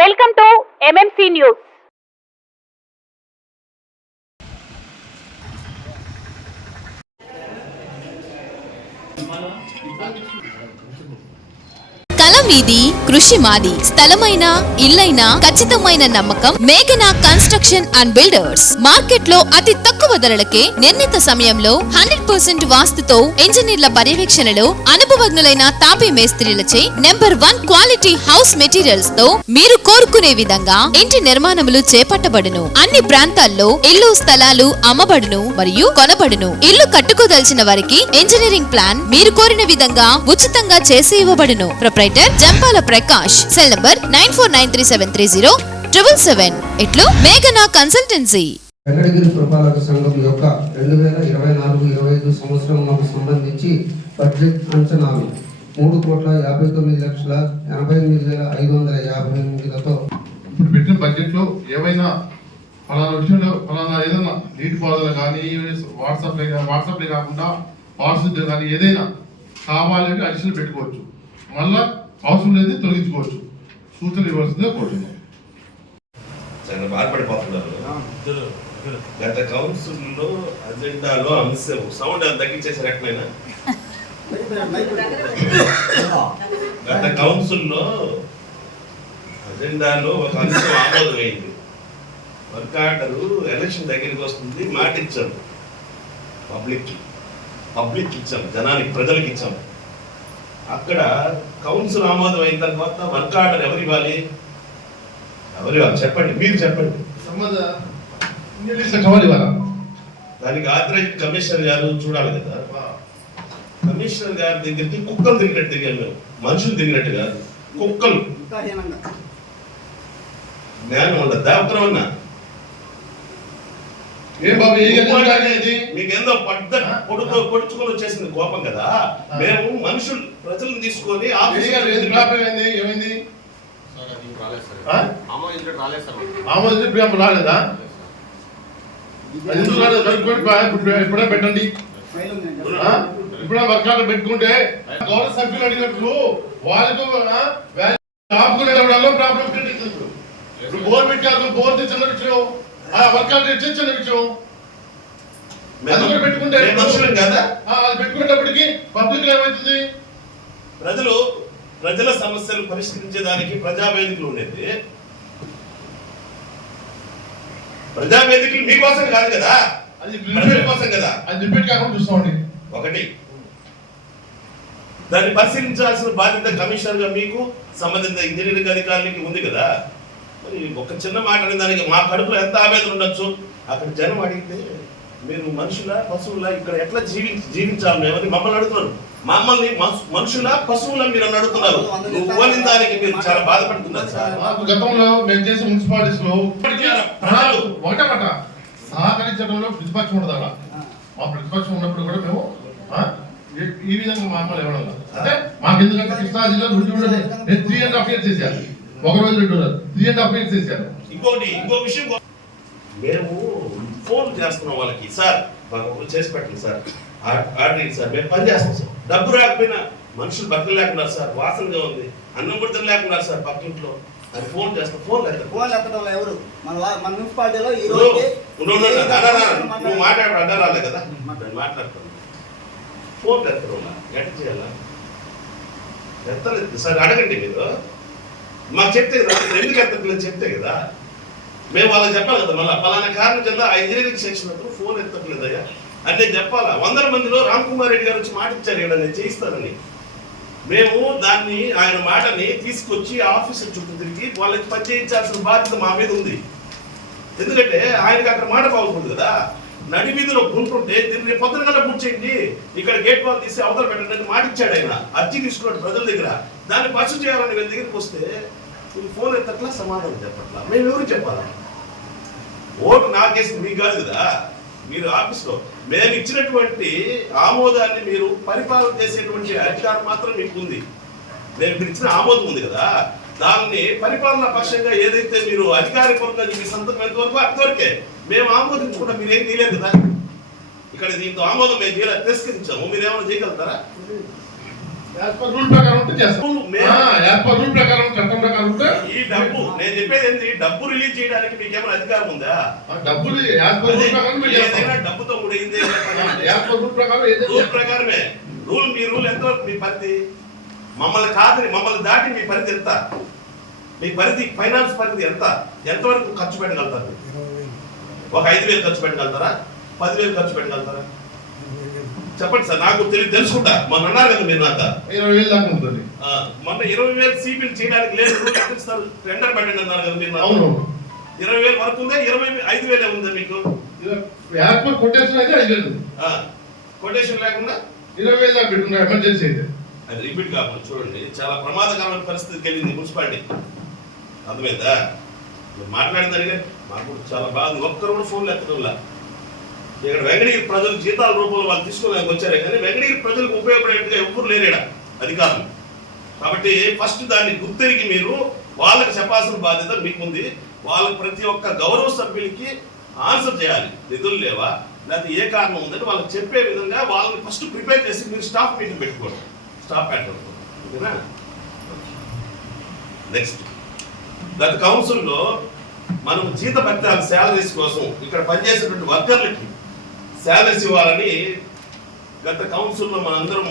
Welcome to MMC news. కలం మీది, కృషి మాది. స్థలమైన, ఇల్లైనా ఖచ్చితమైన నమ్మకం మేఘనా కన్స్ట్రక్షన్ అండ్ బిల్డర్స్. మార్కెట్ లో అతి తక్కువ ధరలకే నిర్ణీత సమయంలో 100% వాస్తుతో ఇంజనీర్ల పర్యవేక్షణలో అనుభవజ్ఞులైన తాపీ మేస్త్రీలచే నెంబర్ 1 క్వాలిటీ హౌస్ మెటీరియల్స్ తో మీరు కోరుకునే విధంగా ఇంటి నిర్మాణములు చేపట్టబడును. అన్ని ప్రాంతాల్లో ఇల్లు స్థలాలు అమ్మబడును మరియు కొనబడును. ఇల్లు కట్టుకోదలిచిన వారికి ఇంజనీరింగ్ ప్లాన్ మీరు కోరిన విధంగా ఉచితంగా చేసి ఇవ్వబడును. Proprietor Jampala Prakash. Cell number 9493307777. ఇట్లు మేఘనా కన్సల్టెన్సీ. వెంకటగిరి పురపాలక సంఘం యొక్క 2024-25 సంవత్సరంకు సంబంధించి బడ్జెట్ అంచనాలు 3,89,88,558తో ఇప్పుడు పెట్టిన బడ్జెట్ లో ఏవైనా ఫలానా విషయంలో ఫలానా ఏదైనా నీటి పారుదల కానీ వాట్సాప్లే కాకుండా పార్సల్ కానీ ఏదైనా కావాలంటే అడిషనల్ పెట్టుకోవచ్చు. మళ్ళా అవసరం లేదు తొలగించుకోవచ్చు. సూచనలు ఇవ్వాల్సిందిగా కోరుతున్నాం. చాలా బాధపడిపోతున్నారు. గత కౌన్సిల్లో అజెండాలో అంశం సౌండ్ తగ్గించేసారు ఎక్కడైనా. గత కౌన్సిల్లో అజెండాలో ఒక అంశం ఆమోదమైంది. వర్క్ ఆర్డరు ఎలక్షన్ దగ్గరికి వస్తుంది, మాట ఇచ్చాము. పబ్లిక్ ఇచ్చాము, జనానికి ప్రజలకు ఇచ్చాము. అక్కడ కౌన్సిల్ ఆమోదం అయిన తర్వాత వర్క్ ఆర్డర్ ఎవరు ఇవ్వాలి చెప్పండి, మీరు చెప్పండి. దానికి ఆథరైజ్డ్ కమిషనర్ గారు చూడాలి కదా. కమిషనర్ గారి దగ్గరికి కుక్కలు తిరిగినట్టు తిరిగాను మేము, మనుషులు తిరిగినట్టు కాదు. కుక్కలు జ్ఞానం ఉండద్దా ఒక్కరమన్నా? మీకేందో పొడుచుకొని వచ్చేసింది కోపం కదా. మేము మనుషులు ప్రజలను తీసుకొని రాలేదా? ఇప్పుడే పెట్టండి. ఇప్పుడే వర్గాలు పెట్టుకుంటే గౌరవ సభ్యులు అడిగినట్లు వాళ్ళకు ప్రాబ్లం ఇప్పుడు బోర్ పెట్టారు. బోర్ చిన్న విషయం, ఆ వర్గాలు చిన్న విషయం పెట్టుకుంటే పెట్టుకునేటప్పటికి పబ్లిక్ ఏమవుతుంది? ప్రజల సమస్యలు పరిష్కరించేదానికి ప్రజావేదికలు ఉండేది. ప్రజావేదికలు మీకోసం కాదు కదా, అది ప్రజల కోసం కదా. అది రిపీట్ కాకుండా చూస్తామండి. ఒకటి, దాన్ని పరిశీలించాల్సిన బాధ్యత కమిషనర్ గా మీకు సంబంధిత ఇంజనీరింగ్ అధికారులకి ఉంది కదా. మరి ఒక చిన్న మాట అనే దానికి మా కడుపులో ఎంత ఆవేదన ఉండొచ్చు. అక్కడ జనం అడిగితే మీరు మనుషుల పశువుల ఇక్కడ ఎట్లా జీవించాలి ఎవరి మమ్మల్ని అడుగుతున్నారు. మమ్మల్ని మనుషుల పశువుల మీరు అని అడుగుతున్నారు. నువ్వు దానికి మీరు చాలా బాధపడుతున్నారు సార్. గతంలో మేము చేసే మున్సిపాలిటీస్ లో ఒకటే మాట సహకరించడంలో ప్రతిపక్షం ఉండదు. అలా మా ప్రతిపక్షం ఉన్నప్పుడు కూడా మేము ఈ విధంగా మాటలు ఇవ్వడం అంటే మాకు ఎందుకంటే కృష్ణా జిల్లాలో 3.5 years చేశారు. ఒక రోజు 3.5 years చేశారు. ఇంకో విషయం, మేము ఫోన్ చేస్తున్నాం వాళ్ళకి, సార్ మాకు చేసి పెట్టండి సార్, ఆర్డర్ సార్, మేము పని చేస్తాం సార్. డబ్బు రాకపోయినా మనుషులు బట్టలు లేకున్నారు సార్, వాసనగా ఉంది, అన్నం కూడా లేకున్నారు సార్ పక్కింట్లో. అది ఫోన్ చేస్తాం. ఫోన్ ఎత్తడం ఎవరు మన మున్సిపాలిటీలో నువ్వు మాట్లాడు అడ్డా రాలే కదా, మాట్లాడుతాను. ఫోన్ ఎత్తడం ఎట్లా చేయాలా? ఎత్తలేదు సార్, అడగండి మీరు. మాకు చెప్తే కదా, ఎందుకు ఎత్తట్లేదు చెప్తే కదా మేము వాళ్ళకి చెప్పాలి కదా. మళ్ళీ పలానా కారణం చేత ఆ ఇంజనీరింగ్ సెక్షన్ అప్పుడు ఫోన్ ఎత్తట్లేదయ్యా అంటే చెప్పాలా. 100 మందిలో రామ్ కుమార్ రెడ్డి గారు వచ్చి మాట ఇచ్చారు ఇక్కడ నేను చేయిస్తానని. మేము దాన్ని ఆయన మాటని తీసుకొచ్చి ఆఫీసర్ చుట్టూ తిరిగి వాళ్ళకి పని చేయించాల్సిన బాధ్యత మా మీద ఉంది. ఎందుకంటే ఆయనకి అక్కడ మాట బాగుంటుంది కదా. నడి వీధిలో గుంటుంటే దీన్ని పొద్దున కల్లా పూర్తి చేయండి, ఇక్కడ గేట్ వాల్ తీసి అవతల పెట్టండి మాట ఇచ్చాడు ఆయన. అర్జీ తీసుకున్నాడు ప్రజల దగ్గర. దాన్ని పర్సు చేయాలని వీళ్ళ దగ్గరికి వస్తే ఫోన్ ఎత్తట్లా, సమాధానం చెప్పట్లా. మేము ఎవరికి చెప్పాలా? ఓటు నాకేసింది మీకు కాదు కదా. మీరు ఆఫీస్లో మేము ఇచ్చినటువంటి ఆమోదాన్ని మీరు పరిపాలన చేసేటువంటి అధికారం మాత్రం మీకు ఉంది. మేము ఇప్పుడు ఇచ్చిన ఆమోదం ఉంది కదా, దాన్ని పరిపాలనా పక్షంగా ఏదైతే మీరు అధికారికంగా మీ సంతకం ఎంతవరకు అంతవరకే. మేము ఆమోదించుకుంటా మీరేం తీయలేదు కదా. ఇక్కడ దీంతో ఆమోదం మేము తిరస్కరించాము, మీరేమైనా చేయగలుగుతారా? యాజ్ పర్ రూల్ ప్రకారం ఉంటే చేస్తాం. రూల్ మే- యాజ్ పర్ రూల్ ప్రకారం చట్టం ప్రకారం ఉంటే ఈ డబ్బు నేను చెప్పేది ఏంటి, డబ్బు రిలీజ్ చేయడానికి మీకు ఏమైనా అధికారం ఉందా? ఆ డబ్బులు యాజ్ పర్ రూల్ ప్రకారం మేము చేస్తాం. ఏదైనా డబ్బుతో ముడిగింది యాజ్ పర్ రూల్ ప్రకారం ఏదైనా రూల్ ప్రకారమే. మీ రూల్ ఎంతవరకు మీ పరిధి? మమ్మల్ని దాటి మీ పరిధి ఎంత? మీ పరిధి ఫైనాన్స్ పరిధి ఎంత? ఎంతవరకు ఖర్చు పెట్టగలుగుతారు? ఒక 5,000 ఖర్చు పెట్టగలుగుతారా? 10,000 ఖర్చు పెట్టగలుగుతారా? చెప్పండి సార్, నాకు తెలుసుకుంటా. మొన్న అన్నారు కదా మీరు నాక 20,000 దాకా ఉంటుంది. మొన్న 20,000 సిబిల్ చేయడానికి లేదు, రూల్ ఎక్కిస్తారు, టెండర్ పెట్టండి అన్నారు కదా మీరు. అవును, 20,000 వరకు ఉందా? 25,000 ఉందా మీకు? యాజ్ పర్ కొటేషన్ అయితే 5,000, కొటేషన్ లేకుండా 20,000 దాకా పెట్టుకున్నారు ఎమర్జెన్సీ అయితే. అది రిపీట్ కాకుండా చూడండి, చాలా ప్రమాదకరమైన పరిస్థితికి వెళ్ళింది మున్సిపాలిటీ. అర్థమైందా? మాట్లాడింది అడిగే మాకు చాలా బాగా, ఒక్కరు కూడా ఫోన్లు ఎత్తడంలా. ఇక్కడ వెంకటగిరి ప్రజలు జీతాల రూపంలో వాళ్ళు తీసుకోవడానికి వచ్చారే కానీ వెంకటగిరి ప్రజలకు ఉపయోగపడేట్టుగా ఎవ్వరు లేరేడా అధికారులు. కాబట్టి ఫస్ట్ దాన్ని గుర్తెరిగి మీరు వాళ్ళకి చెప్పాల్సిన బాధ్యత మీకుంది. వాళ్ళకి ప్రతి ఒక్క గౌరవ సభ్యులకి ఆన్సర్ చేయాలి. నిధులు లేవా లేకపోతే ఏ కారణం ఉందని వాళ్ళకి చెప్పే విధంగా వాళ్ళని ఫస్ట్ ప్రిపేర్ చేసి మీరు స్టాఫ్ మీటింగ్ పెట్టుకోండి, స్టాఫ్ ప్యాటర్న్. ఓకేనా? నెక్స్ట్, గత కౌన్సిల్లో మనం జీత భత్యాల శాలరీస్ కోసం ఇక్కడ పనిచేసేటువంటి వర్కర్లకి శాలరీస్ ఇవ్వాలని గత కౌన్సిల్లో మనందరం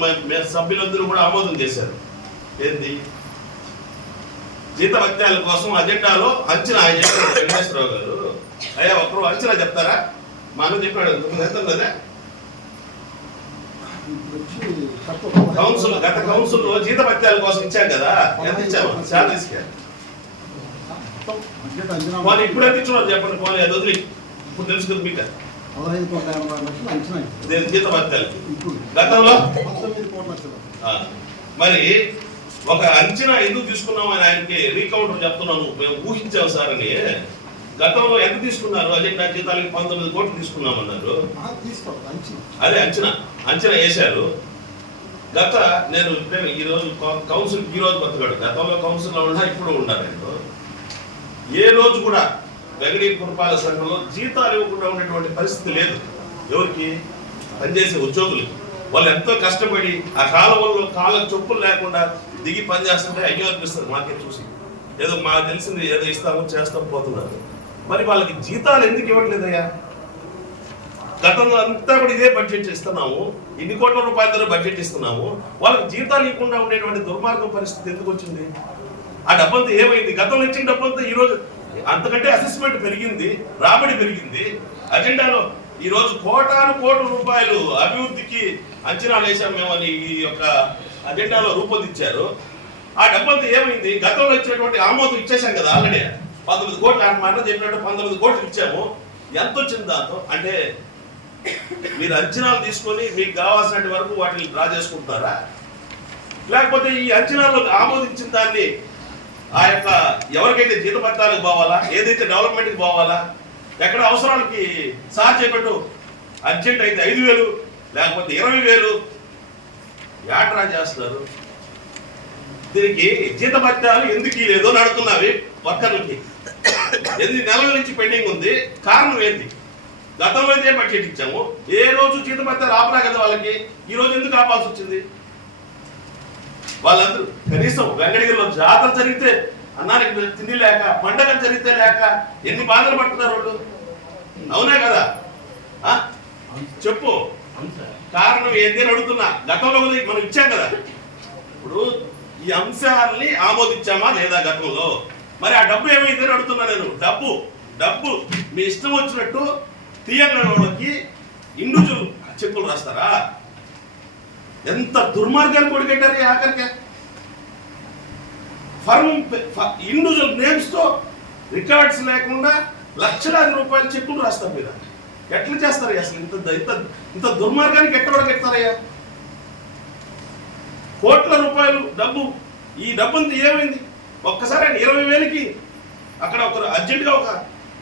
సభ్యులందరూ కూడా ఆమోదం చేశారు. ఏంది? జీత భత్యాల కోసం అజెండాలో అంచనా వెంకటేశ్వరరావు గారు, అయ్యా ఒకరు అంచనా చెప్తారా? మా అన్న చెప్పాడు కదా కౌన్సిల్, గత కౌన్సిల్లో జీత భత్యాల కోసం ఇచ్చాం కదా, ఎంత ఇచ్చాము శాలరీస్ కి? పోనీ ఇప్పుడు ఎంత ఇచ్చున్నారు చెప్పండి. పోనీ అది వదిలి, ఇప్పుడు తెలుసు కదా మీకు జీత భత్యాలు గతంలో. మరి ఒక అంచనా ఎందుకు తీసుకున్నామని ఆయనకి రీకౌంటర్ చెప్తున్నాను. మేము ఊహించాం సార్ అని. గతంలో ఎంత తీసుకున్నారు? అజెండా జీతాలకి 19 కోట్లు తీసుకున్నామన్నారు. అదే అంచనా వేశారు. నేను ఈరోజు కౌన్సిల్ ఈ రోజు కొత్తగాడు, గతంలో కౌన్సిల్లో ఉన్నా ఇప్పుడు ఉన్నారు. నేను ఏ రోజు కూడా వెంకటగిరి పురపాలక సంఘంలో జీతాలు ఇవ్వకుండా ఉండేటువంటి పరిస్థితి లేదు. ఎవరికి? పనిచేసే ఉద్యోగులకి. వాళ్ళు ఎంతో కష్టపడి ఆ కాలంలో కాళ్ళకు చొప్పులు లేకుండా దిగి పనిచేస్తుంటే అయ్యో అనిపిస్తుంది మాకే చూసి. ఏదో మాకు తెలిసింది ఏదో ఇస్తాము చేస్తాం పోతున్నారు. మరి వాళ్ళకి జీతాలు ఎందుకు ఇవ్వట్లేదయ్యా? గతంలో అంతా కూడా ఇదే బడ్జెట్ ఇస్తున్నాము, ఇన్ని కోట్ల రూపాయలతో బడ్జెట్ ఇస్తున్నాము, వాళ్ళకి జీతాలు ఇవ్వకుండా ఉండేటువంటి దుర్మార్గం పరిస్థితి ఎందుకు వచ్చింది? ఆ డబ్బంతా ఏమైంది? గతంలో ఇచ్చిన డబ్బంతా ఈరోజు అంతకంటే అసెస్మెంట్ పెరిగింది, రాబడి పెరిగింది. అజెండాలో ఈరోజు కోట్ల రూపాయలు అభివృద్ధికి అంచనాలు వేసాం మేమని ఈ యొక్క అజెండాలో రూపొందించారు. ఆ డబ్బంతా ఏమైంది? గతంలో ఇచ్చినటువంటి ఆమోదం ఇచ్చేసాం కదా ఆల్రెడీ. 19 కోట్లు మాట చెప్పినట్టు 19 కోట్లు ఇచ్చాము. ఎంత వచ్చింది దాంతో? అంటే మీరు అంచనాలు తీసుకొని మీకు కావాల్సిన వరకు వాటిని డ్రా చేసుకుంటున్నారా? లేకపోతే ఈ అంచనాలు ఆమోదించిన దాన్ని ఆ యొక్క ఎవరికైతే జీత భత్యాలకు పోవాలా, ఏదైతే డెవలప్మెంట్కి పోవాలా, ఎక్కడ అవసరాలకి సార్ చెప్పట్టు అర్జెంట్ అయితే 5,000 లేకపోతే 20,000 యాట్రా చేస్తున్నారు. దీనికి జీత భత్యాలు ఎందుకు లేదు అని అడుగుతున్నవి వర్కర్లకి. 8 నెలల నుంచి పెండింగ్ ఉంది. కారణం ఏంటి? గతంలో ఇదే బడ్జెట్ ఇచ్చాము, ఏ రోజు జీత భత్యాలు ఆపరా కదా వాళ్ళకి. ఈ రోజు ఎందుకు ఆపాల్సి వచ్చింది? వాళ్ళందరూ కనీసం వెంకటగిరిలో జాతర జరిగితే అన్నానికి తిండి లేక, పండగ జరిగితే లేక ఎన్ని బాధలు పడుతున్నారు వాళ్ళు. అవునా కదా? చెప్పు, కారణం ఏంటి అని అడుగుతున్నా. గతంలో మనం ఇచ్చాం కదా. ఇప్పుడు ఈ అంశాలని ఆమోదించామా లేదా గతంలో? మరి ఆ డబ్బు ఏమైంది అని అడుగుతున్నా నేను. డబ్బు మీ ఇష్టం వచ్చినట్టు తీయంగళ్ళకి ఇండివిజువల్ చెక్కులు రాస్తారా? ఎంత దుర్మార్గాన్ని కొడిగట్టారు ఆఖరికి. ఇండివిజువల్ నేమ్స్ తో రికార్డ్స్ లేకుండా లక్షలాది రూపాయలు చెక్కులు రాస్తారు మీరు. ఎట్లా చేస్తారు అసలు? ఇంత దుర్మార్గానికి ఎక్కడ కట్టారయ్యా? కోట్ల రూపాయలు డబ్బు. ఈ డబ్బంతా ఏమైంది? ఒక్కసారి ఆయన 20,000కి అక్కడ ఒక అర్జెంటుగా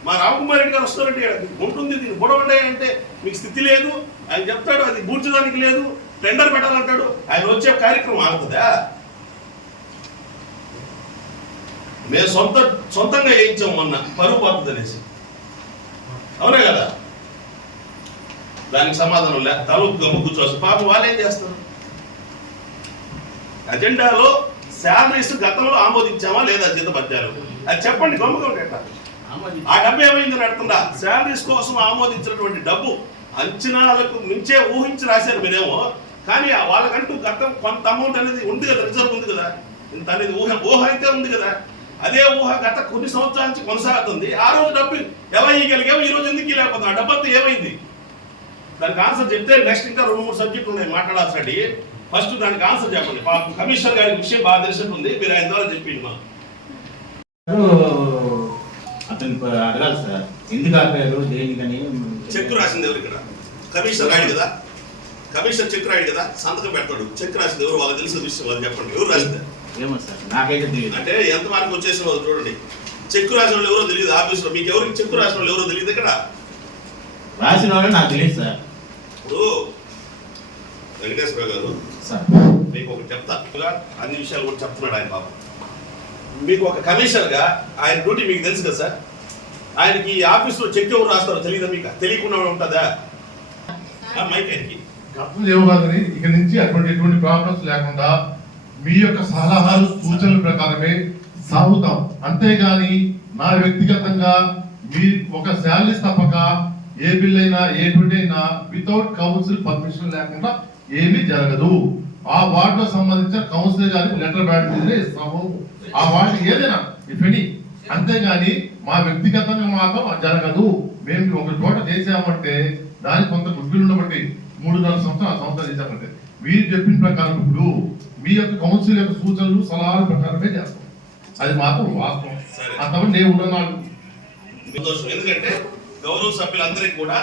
మా రామకుమార్ రెడ్డి గారు వస్తారంటే ఉంటుంది దీన్ని గొడవ అంటే మీకు స్థితి లేదు ఆయన చెప్తాడు, అది బూర్చడానికి లేదు, టెండర్ పెట్టాలంటాడు. ఆయన వచ్చే కార్యక్రమం ఆగుతుందా? మేము సొంతంగా వేయించాం మొన్న, పరువు పోతుంది అనేసి. అవునా కదా? దానికి సమాధానం లేక తల గమ్ము కూర్చోవచ్చు. పాపం వాళ్ళు ఏం చేస్తారు? అజెండాలో శాలరీస్ గతంలో ఆమోదించామా లేదా జీతభత్యాలు? అది చెప్పండి. గమ్ముగా ఉండేట ఆ డబ్బు ఏమైందని అడుగుతుందా? శాలరీస్ కోసం ఆమోదించినటువంటి డబ్బు అంచనాలకు మించే ఊహించి రాశారు మీరేమో, కానీ వాళ్ళకంటూ గతం కొంత అమౌంట్ అనేది ఉంది కదా, రిజర్వ్ ఉంది కదా, ఇంత అనేది ఊహ అయితే ఉంది కదా. అదే ఊహ గత కొన్ని సంవత్సరాల నుంచి కొనసాగుతుంది. ఆ రోజు డబ్బు ఎలా ఇవ్వగలిగాము, ఈ రోజు ఎందుకు లేకపోతే ఆ డబ్బు అంతా ఏమైంది? దానికి ఆన్సర్ చెప్తే నెక్స్ట్ ఇంకా 2-3 సబ్జెక్టులు ఉన్నాయి మాట్లాడాల్సి. ఫస్ట్ దానికి ఆన్సర్ చెప్పండి. కమిషనర్ గారి విషయం బాగా తెలిసినట్టుంది, మీరు ఆయన ద్వారా చెప్పింది మా అతను అడగాలి సార్, ఎందుకు ఆపారు, దేనికని. చెక్ రాసింది ఎవరు ఇక్కడ? కమిషనర్ రాడు కదా, కమిషనర్ చెక్ రాడు కదా, సంతకం పెడతాడు. చెక్ రాసింది ఎవరు? వాళ్ళకి తెలిసిన విషయం వాళ్ళు చెప్పండి. ఎవరు రాసింది? ఏమో సార్, నాకైతే తెలియదు. అంటే ఎంత మార్కు వచ్చేసిన వాళ్ళు చూడండి. చెక్ రాసిన వాళ్ళు ఎవరో తెలియదు ఆఫీసులో. మీకు ఎవరికి చెక్ రాసిన వాళ్ళు ఎవరో తెలియదు ఇక్కడ? రాసిన వాళ్ళు నాకు తెలియదు సార్. ఇప్పుడు వెంకటేశ్వర గారు సార్ మీకు ఒకటి చెప్తా, అన్ని విషయాలు కూడా చెప్తున్నాడు ఆయన పాపం. మీకు ఒక కమిషనర్ గా ఆయన డ్యూటీ మీకు తెలుసు కదా సార్. ఆయనకి ఈ ఆఫీసులో చెక్ ఎవరు రాస్తారో తెలియదా? మీకు తెలియకుండా ఉంటుందా? మైక్ ఆయనకి గతం లేవుగాని ఇక నుంచి ఎటువంటి ప్రాబ్లమ్స్ లేకుండా మీ యొక్క సలహాలు సూచనల ప్రకారమే సాగుతాం. అంతేగాని నా వ్యక్తిగతంగా మీ ఒక శాలరీస్ తప్పక ఏ బిల్ అయినా ఎటువంటి అయినా వితౌట్ కౌన్సిల్ పర్మిషన్ లేకుండా ఏమీ జరగదు. ఆ వార్డులో సంబంధించిన కౌన్సిలర్ గారికి లెటర్ బ్యాడ్ మీద ఇస్తాము. ఆ వార్డు ఏదైనా ఇఫ్ ఎనీ, అంతేగాని మా వ్యక్తిగతంగా మాత్రం జరగదు. మేము ఒక చోట చేసామంటే దానికి కొంత గుడ్విల్ ఉండబట్టి 3-4 సంవత్సరాలు చేసామంటే మీరు చెప్పిన ప్రకారం ఇప్పుడు మీ యొక్క కౌన్సిల్ యొక్క సూచనలు సలహాల ప్రకారమే చేస్తాం. అది మాత్రం వాస్తవం. అంతవరకు నేను ఉన్నాను. ఎందుకంటే గౌరవ సభ్యులందరికీ కూడా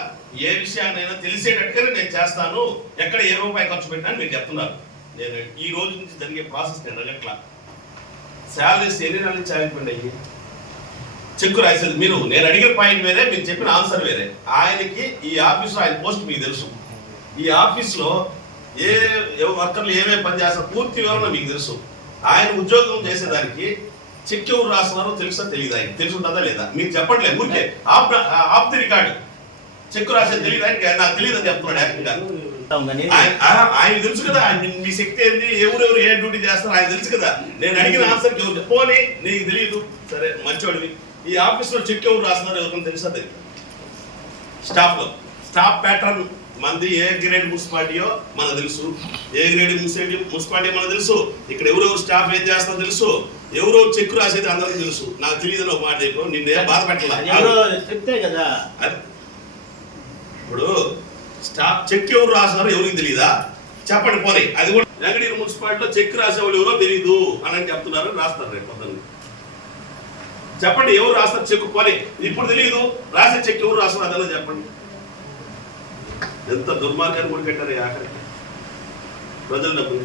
ఏ విషయాన్నైనా తెలిసేటట్టుగానే నేను చేస్తాను. ఎక్కడ ఏ రూపాయి ఖర్చు పెట్టాను మీరు చెప్తున్నారు. నేను ఈ రోజు నుంచి జరిగే ప్రాసెస్ నేను అడగట్లా. శాలరీస్ ఎన్ని నెలల నుంచి ఆగిపోయింది అయ్యి చెక్కు రాసేది మీరు. నేను అడిగిన పాయింట్ వేరే, మీరు చెప్పిన ఆన్సర్ వేరే. ఆయనకి ఈ ఆఫీస్లో ఆయన పోస్ట్ మీకు తెలుసు. ఈ ఆఫీస్లో ఏ వర్కర్లు ఏమేమి పని చేస్తారో పూర్తి వివరణ మీకు తెలుసు. ఆయన ఉద్యోగం చేసేదానికి చెక్ ఎవరు రాస్తున్నారో తెలుసా తెలియదు? ఆయన తెలుసుంటుందా లేదా? మీరు చెప్పట్లేదు, ఊరికే ఆఫ్ ది రికార్డు చెక్ రాసేది తెలియదు. ఆయనకి నాకు తెలియదు అని చెప్తున్నాడు యాక్టింగ్. ఆయన తెలుసు కదా మీ శక్తి ఏంది, ఎవరెవరు ఏ డ్యూటీ చేస్తారో ఆయన తెలుసు కదా. నేను అడిగిన ఆన్సర్కి ఎవరు పోనీ నీకు తెలియదు, సరే మంచివాడివి. ఈ ఆఫీస్లో చెక్ ఎవరు రాస్తున్నారో ఎవరికైనా తెలుసా తెలియదు? స్టాఫ్ ప్యాటర్న్ మంది ఏ గ్రేడ్ మున్సిపాలిటీయో మనకు తెలుసు, ఏ గ్రేడ్ మున్సిపాలిటీ మనకు తెలుసు. ఇక్కడ ఎవరెవరు స్టాఫ్ ఏం చేస్తారో తెలుసు, ఎవరో చెక్ రాసేది అందరికీ తెలుసు. నాకు తెలియదని ఒక మాట చెప్పు, నిన్నే బాధ పెట్టాలి కదా. ఇప్పుడు స్టాఫ్ చెక్ ఎవరు రాస్తున్నారో ఎవరికి తెలియదా? చెప్పండి పోనీ. అది కూడా వెంకటగిరి మున్సిపాలిటీలో చెక్ రాసే వాళ్ళు ఎవరో తెలియదు అని చెప్తున్నారు, రాస్తారు రేపు పొద్దున్న. చెప్పండి ఎవరు రాస్తారు చెక్ పోనీ. ఇప్పుడు తెలియదు రాసే చెక్ ఎవరు రాస్తున్నారు అదన్నా చెప్పండి. ఎంత దుర్మార్గాన్ని కూడా పెట్టారు ఆఖరికి ప్రజల డబ్బులు.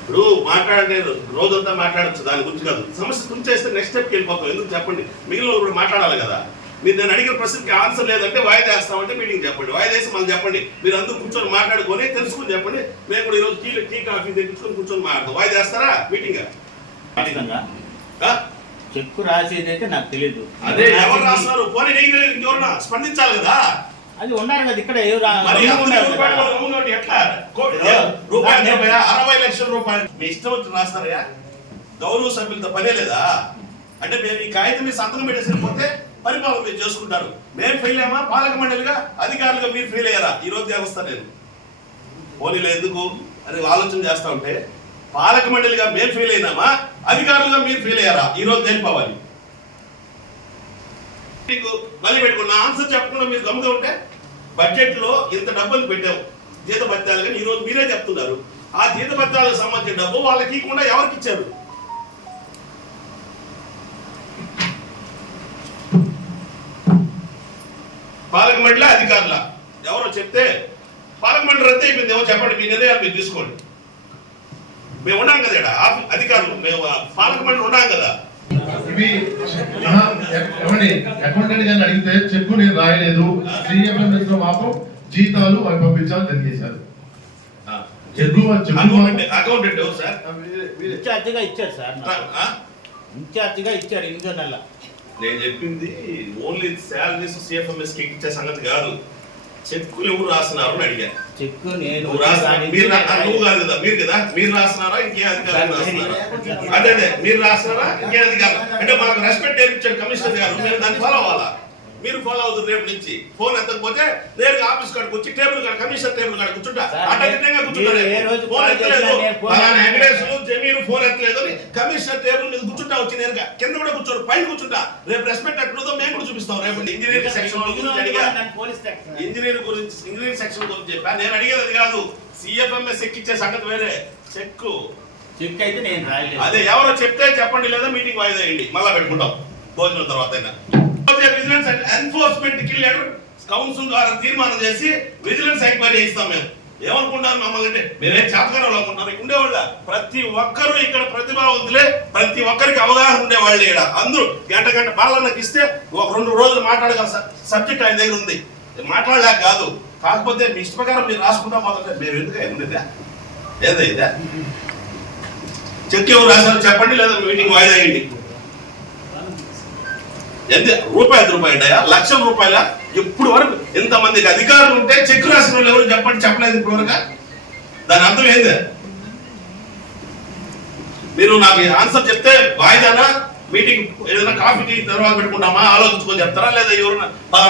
ఇప్పుడు మాట్లాడే రోజంతా మాట్లాడచ్చు దాని గురించి కాదు, సమస్య గురించి చేస్తే నెక్స్ట్ స్టెప్కి వెళ్ళిపోతాం. ఎందుకు చెప్పండి, మిగిలిన వాళ్ళు కూడా మాట్లాడాలి కదా. మీరు నేను అడిగిన ప్రశ్నకి ఆన్సర్ లేదంటే వాయిదా వేస్తామంటే మీటింగ్ చెప్పండి, వాయిదా వేసి మనం చెప్పండి. మీరు అందరూ కూర్చొని మాట్లాడుకొని తెలుసుకుని చెప్పండి. మేము కూడా ఈరోజు టీ కాఫీ తెప్పించుకొని కూర్చొని మాట్లాడతాం. వాయిదా వేస్తారా మీటింగ్? చెక్కు రాసేది అయితే నాకు తెలియదు. అదే ఎవరు రాస్తున్నారు పోనీ నీకు ఎవరన్నా స్పందించాలి కదా. అది ఉన్నారు కదా ఇక్కడ. 60 లక్షల రూపాయలు మీ ఇష్టం వచ్చి రాస్తారయ్యా. గౌరవ సభ్యులతో పనే లేదా? అంటే మేము ఈ కాగితం మీద సంతకం పెట్టేసరిపోతే పరిపాలన మీరు చేసుకుంటారు. మేము ఫెయిల్ అయ్యామా? పాలక మండలిగా అధికారులుగా మీరు ఫెయిల్ అయ్యారా? ఈరోజు చేస్తాను నేను పోనీలో ఎందుకు అని ఆలోచన చేస్తా ఉంటే, పాలక మండలిగా మేము ఫెయిల్ అయినామా? అధికారులుగా మీరు ఫెయిల్ అయ్యారా? ఈరోజు తెలిపోవాలి. మీకు మళ్ళీ పెట్టుకున్న ఆన్సర్ చెప్పకుండా మీరు గమ్ముగా ఉంటే, బడ్జెట్ లో ఇంత డబ్బులు పెట్టాము జీతభత్యాలు, కానీ ఈరోజు మీరే చెప్తున్నారు ఆ జీతభత్యాలకు సంబంధించిన డబ్బు వాళ్ళకి ఇవ్వకుండా ఎవరికి ఇచ్చారు? పాలక మండలి అధికారుల ఎవరో చెప్తే పాలక మండలి రద్దు అయిపోయింది. ఏమో చెప్పండి, మీ నిర్ణయాలు మీరు తీసుకోండి. మేము ఉన్నాం కదా ఇక్కడ అధికారులు, మేము పాలక మండలి ఉన్నాం కదా. ఇవి అకౌంటెంట్ గారిని అడిగితే చెక్కు నేను రాయలేదు, CFMS లో మాత్రం జీతాలు అవి పంపించాలని తెలియజేశారు. అకౌంటెంట్ ఎవరు సార్? ఇన్ఛార్జిగా ఇచ్చారు సార్, ఇన్ఛార్జిగా ఇచ్చారు 8 నెలల. నేను చెప్పింది ఓన్లీ శాలరీస్ CFMS కి ఇచ్చే సంగతి కాదు. చెక్కులు ఎవరు రాస్తున్నారు అని అడిగా. చెక్కు నేను నువ్వు రాస్తున్నా మీరు నువ్వు కాదు కదా మీరు రాస్తున్నారా ఇంకే అధికారులు రాస్తున్నారా? అదే మీరు రాస్తున్నారా ఇంకే అధికారులు అంటే మాకు రెస్పెక్ట్ నేర్పించాడు కమిషనర్ గారు, మేము దాన్ని ఫాలో అవ్వాలా? మీరు ఫాలో అవుతుంది రేపు నుంచి. ఫోన్ ఎత్తకపోతే నేరుగా ఆఫీస్ కాడ కూర్చి టేబుల్ కాడ కమిషనర్ టేబుల్ కాడ కూర్చుంటా అడ్డంగా కూర్చుంటారు. ఫోన్ ఎత్తలేదు వెంకటేశ్వరు జమీరు ఫోన్ ఎత్తలేదు అని కమిషనర్ టేబుల్ మీద కూర్చుంటా వచ్చి నేరుగా కింద కూడా కూర్చోరు పైన కూర్చుంటా. రేపు రెస్పెక్ట్ ఎట్లుందో మేము కూడా చూపిస్తాం. రేపు ఇంజనీరింగ్ సెక్షన్ గురించి అడిగా, ఇంజనీరింగ్ సెక్షన్ గురించి చెప్పా. నేను అడిగేది అది కాదు, సిఎఫ్ఎంఎస్ ఎక్కిచ్చే సంగతి వేరే. చెక్ అయితే నేను రాయలేదు. అదే ఎవరో చెప్తే చెప్పండి, లేదా మీటింగ్ వాయిదా వేయండి, మళ్ళా పెట్టుకుంటాం భోజనం తర్వాత అయినా. Vigilance and enforcement letter council ద్వారా తీర్మానం చేసి విజిలెన్స్ ఎంక్వైరీ చేయిస్తాం. మేము ఏమనుకుంటారు మమ్మల్ని అంటే మేమే చేతకారం అనుకుంటారు. ఇక్కడ ఉండేవాళ్ళ ప్రతి ఒక్కరు ఇక్కడ ప్రతిభావంతులే, ప్రతి ఒక్కరికి అవగాహన ఉండేవాళ్ళు. ఇక్కడ అందరూ గంట పాలనకి ఇస్తే ఒక 2 రోజులు మాట్లాడగల సబ్జెక్ట్ ఆయన దగ్గర ఉంది, మాట్లాడలేక కాదు. కాకపోతే మీ ఇష్ట ప్రకారం మీరు రాసుకుంటా పోతుంటే మేము ఎందుకు ఉండేదా ఏదైతే చెక్ ఎవరు రాశారు చెప్పండి, లేదా మీటింగ్ వాయిదా వేయండి. ఎంత రూపాయి ఉంటాయా? లక్షల రూపాయల? ఇప్పుడు వరకు ఎంతమందికి అధికారులు ఉంటే చెక్ రాసిన వాళ్ళు ఎవరు చెప్పండి, చెప్పలేదు ఇప్పుడు వరకు. దాని అర్థం ఏంది? మీరు నాకు ఆన్సర్ చెప్తే వాయిదానా మీటింగ్ ఏదైనా కాఫీ టీ తర్వాత పెట్టుకుంటామా ఆలోచించుకొని చెప్తారా, లేదా ఎవరు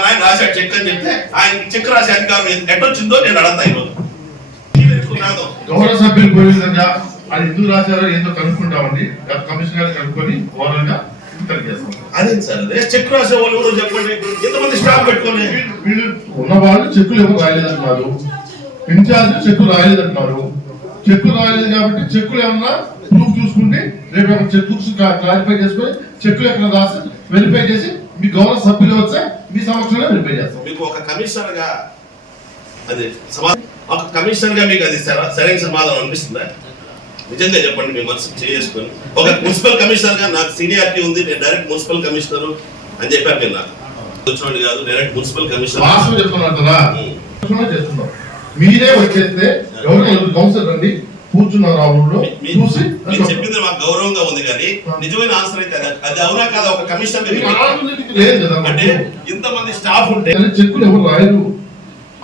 ఆయన రాశాడు చెక్ అని చెప్తే ఆయన చెక్ రాసే అధికారం ఎట్టొచ్చిందో నేను అడగతా. ఈరోజు గౌరవ సభ్యులు పోయే విధంగా అది ఎందుకు రాశారో ఏదో కనుక్కుంటామండి. కమిషనర్ గారు కనుక్కొని ఓవరాల్ గా అదే సార్, అదే చెక్ రాసే వాళ్ళు ఎవరు చెప్పండి, ఎంతమంది స్టాఫ్ పెట్టుకోండి. వీళ్ళు ఉన్న వాళ్ళు చెక్కులు ఎవరు రాయలేదంటున్నారు, ఇన్ఛార్జ్ చెక్కులు రాయలేదంటున్నారు. చెక్కులు రాయలేదు కాబట్టి చెక్కులు ఏమన్నా ప్రూఫ్ చూసుకుంటే రేపు చెక్ బుక్స్ క్లారిఫై చేసుకొని చెక్కులు ఎక్కడ రాసి వెరిఫై చేసి మీ గౌరవ సభ్యులు వస్తే మీ సమక్షంలో వెరిఫై చేస్తాం. మీకు ఒక కమిషనర్ గా అది ఒక కమిషనర్ గా మీకు అది సరైన సమాధానం అనిపిస్తుందా? నిజంగా చెప్పండి, మీ మనసు చేసుకొని. ఒక మున్సిపల్ కమిషనర్ గా నాకు సీనియారిటీ ఉంది, నేను డైరెక్ట్ మున్సిపల్ కమిషనర్ అని చెప్పారు. మీరు నాకు వచ్చినోడు కాదు, డైరెక్ట్ మున్సిపల్ కమిషనర్ చేస్తున్నారు. మీరే వచ్చేస్తే ఎవరు కౌన్సిలర్ రండి కూర్చున్నారు ఆ ఊళ్ళో చూసి చెప్పింది మాకు గౌరవంగా ఉంది, కానీ నిజమైన ఆన్సర్ అయితే అది అవునా కాదా? ఒక కమిషనర్ లేదు కదా, అంటే ఇంతమంది స్టాఫ్ ఉంటే చెక్కులు ఎవరు రాయరు,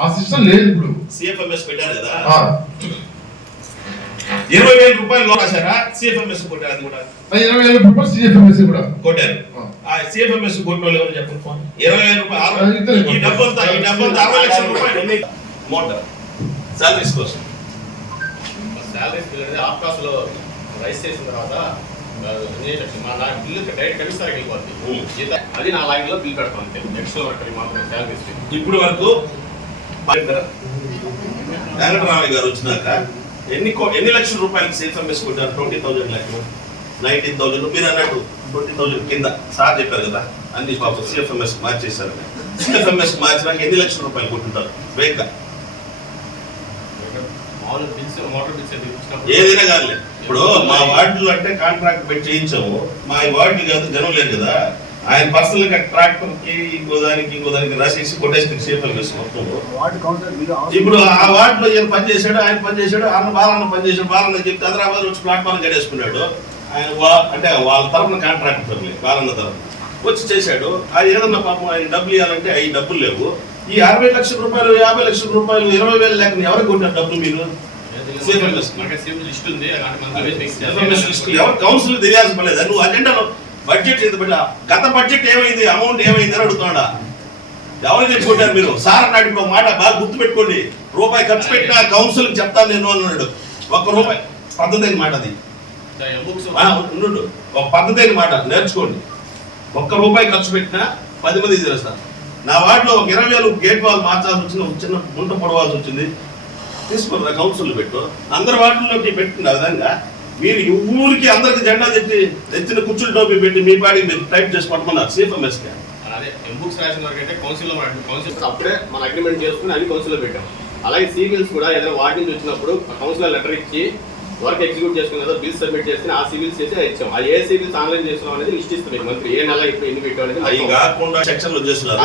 ఆ సిస్టమ్ లేదు. ఇప్పుడు సిఎఫ్ఎంఎస్ పెట్టారు కదా, 20,000 రూపాయలు రాశారా? సిఎఫ్ఎంఎస్ కొట్టారు, అది కూడా 20,000 రూపాయలు సిఎఫ్ఎంఎస్ కూడా కొట్టారు. ఆ సిఎఫ్ఎంఎస్ కొట్టిన వాళ్ళు ఎవరు చెప్పండి. 20,000 రూపాయలు ఈ డబ్బంతా 60 లక్షల రూపాయలు మోటార్ సాలరీస్ కోసం. సాలరీస్ ఆఫ్కాస్ లో రైస్ చేసిన తర్వాత మా బిల్లు డైరెక్ట్ కమిషనర్కి వెళ్ళిపోతుంది. అది నా లైన్ లో బిల్ పెడతాం అంతే, నెక్స్ట్ వర్క్ మాత్రం సాలరీస్. ఇప్పుడు వరకు వెంకటరామయ్య గారు వచ్చినాక ఎన్ని లక్షల రూపాయలకి సిఎఫ్ఎంఎస్ కొట్టారు? 20,000 లక్షలు, 19,000. మీరు అన్నట్టు 20,000 కింద సార్ చెప్పారు కదా, అన్ని పాపం సిఎఫ్ఎంఎస్ మార్చేశారు. సిఎఫ్ఎంఎస్ మార్చినాక ఎన్ని లక్షల రూపాయలు కొట్టుంటారు వేగ? ఏదైనా కానీ ఇప్పుడు మా వార్డులు అంటే కాంట్రాక్ట్ పెట్టి చేయించాము, మా వార్డులు కాదు జనం లేదు కదా. ఆయన పర్సనల్ గా ట్రాక్టర్ కి ఇంకో దానికి రాసేసి కొట్టేసి సిఎఫ్ఎంఎస్ మొత్తం. ఇప్పుడు ఆ వార్డులో ఈయన పనిచేసాడు, ఆయన పనిచేసాడు, బాలన్న పనిచేసాడు. బాలన్న చెప్తే హైదరాబాద్ వచ్చి ప్లాట్ఫామ్ గడేసుకున్నాడు. ఆయన అంటే వాళ్ళ తరఫున కాంట్రాక్ట్ బాలన్న తరఫున వచ్చి చేశాడు. అది ఏదన్నా పాపం ఆయన డబ్బులు ఇవ్వాలంటే అవి డబ్బులు లేవు. ఈ 60 లక్షల రూపాయలు, 50 లక్షల రూపాయలు, 20,000 లేక ఎవరికి కొట్టారు డబ్బులు? మీరు ఎవరు కౌన్సిల్ తెలియాల్సి పడలేదు. నువ్వు అజెండాలో బడ్జెట్ గత బడ్జెట్ ఏమైంది, అమౌంట్ ఏమైంది అని అడుగుతున్నాడా? ఎవరు చెప్పుకుంటారు మీరు? సార్ అన్నాడు ఇప్పుడు మాట బాగా గుర్తు పెట్టుకోండి, రూపాయి ఖర్చు పెట్టినా కౌన్సిల్ చెప్తాను నేను అన్నాడు. ₹1 పద్ధతి అయిన మాట అది, ఉండు ఒక పద్ధతి అయిన మాట నేర్చుకోండి. ₹1 ఖర్చు పెట్టినా 10 మంది తెలుస్తారు. నా వార్డులో ఒక 20,000 గేట్ వాల్ మార్చాల్సి వచ్చింది, ఒక చిన్న గుంట పొడవాల్సి వచ్చింది. తీసుకున్నా కౌన్సిల్ పెట్టు, అందరి వార్డుల్లోకి పెట్టిన విధంగా మీరు ఊరికి అందరికి జెండా తెచ్చిన కుర్చీలు టోపీ పెట్టి మీ పాడికి మీరు టైప్ చేసి పట్టుకున్నారు సిఎఫ్ఎంఎస్ కి. అదే ఎంబుక్స్ రాసిన వరకు అయితే కౌన్సిల్ అప్పుడే మన అగ్రిమెంట్ చేసుకుని అన్ని కౌన్సిల్లో పెట్టాం. అలాగే సివిల్స్ కూడా ఏదైనా వార్డు నుంచి వచ్చినప్పుడు కౌన్సిలర్ లెటర్ ఇచ్చి వర్క్ ఎగ్జిక్యూట్ చేసుకున్న తర్వాత బిల్స్ సబ్మిట్ చేస్తే ఆ సివిల్స్ చేసి ఇచ్చాం. ఆ ఏ సివిల్స్ ఆన్లైన్ చేస్తున్నాం అనేది లిస్ట్ ఇస్తుంది మంత్రి, ఏ నెల ఇప్పుడు ఎన్ని పెట్టాం అనేది. అవి కాకుండా సెక్షన్ లో చేస్తున్నారు.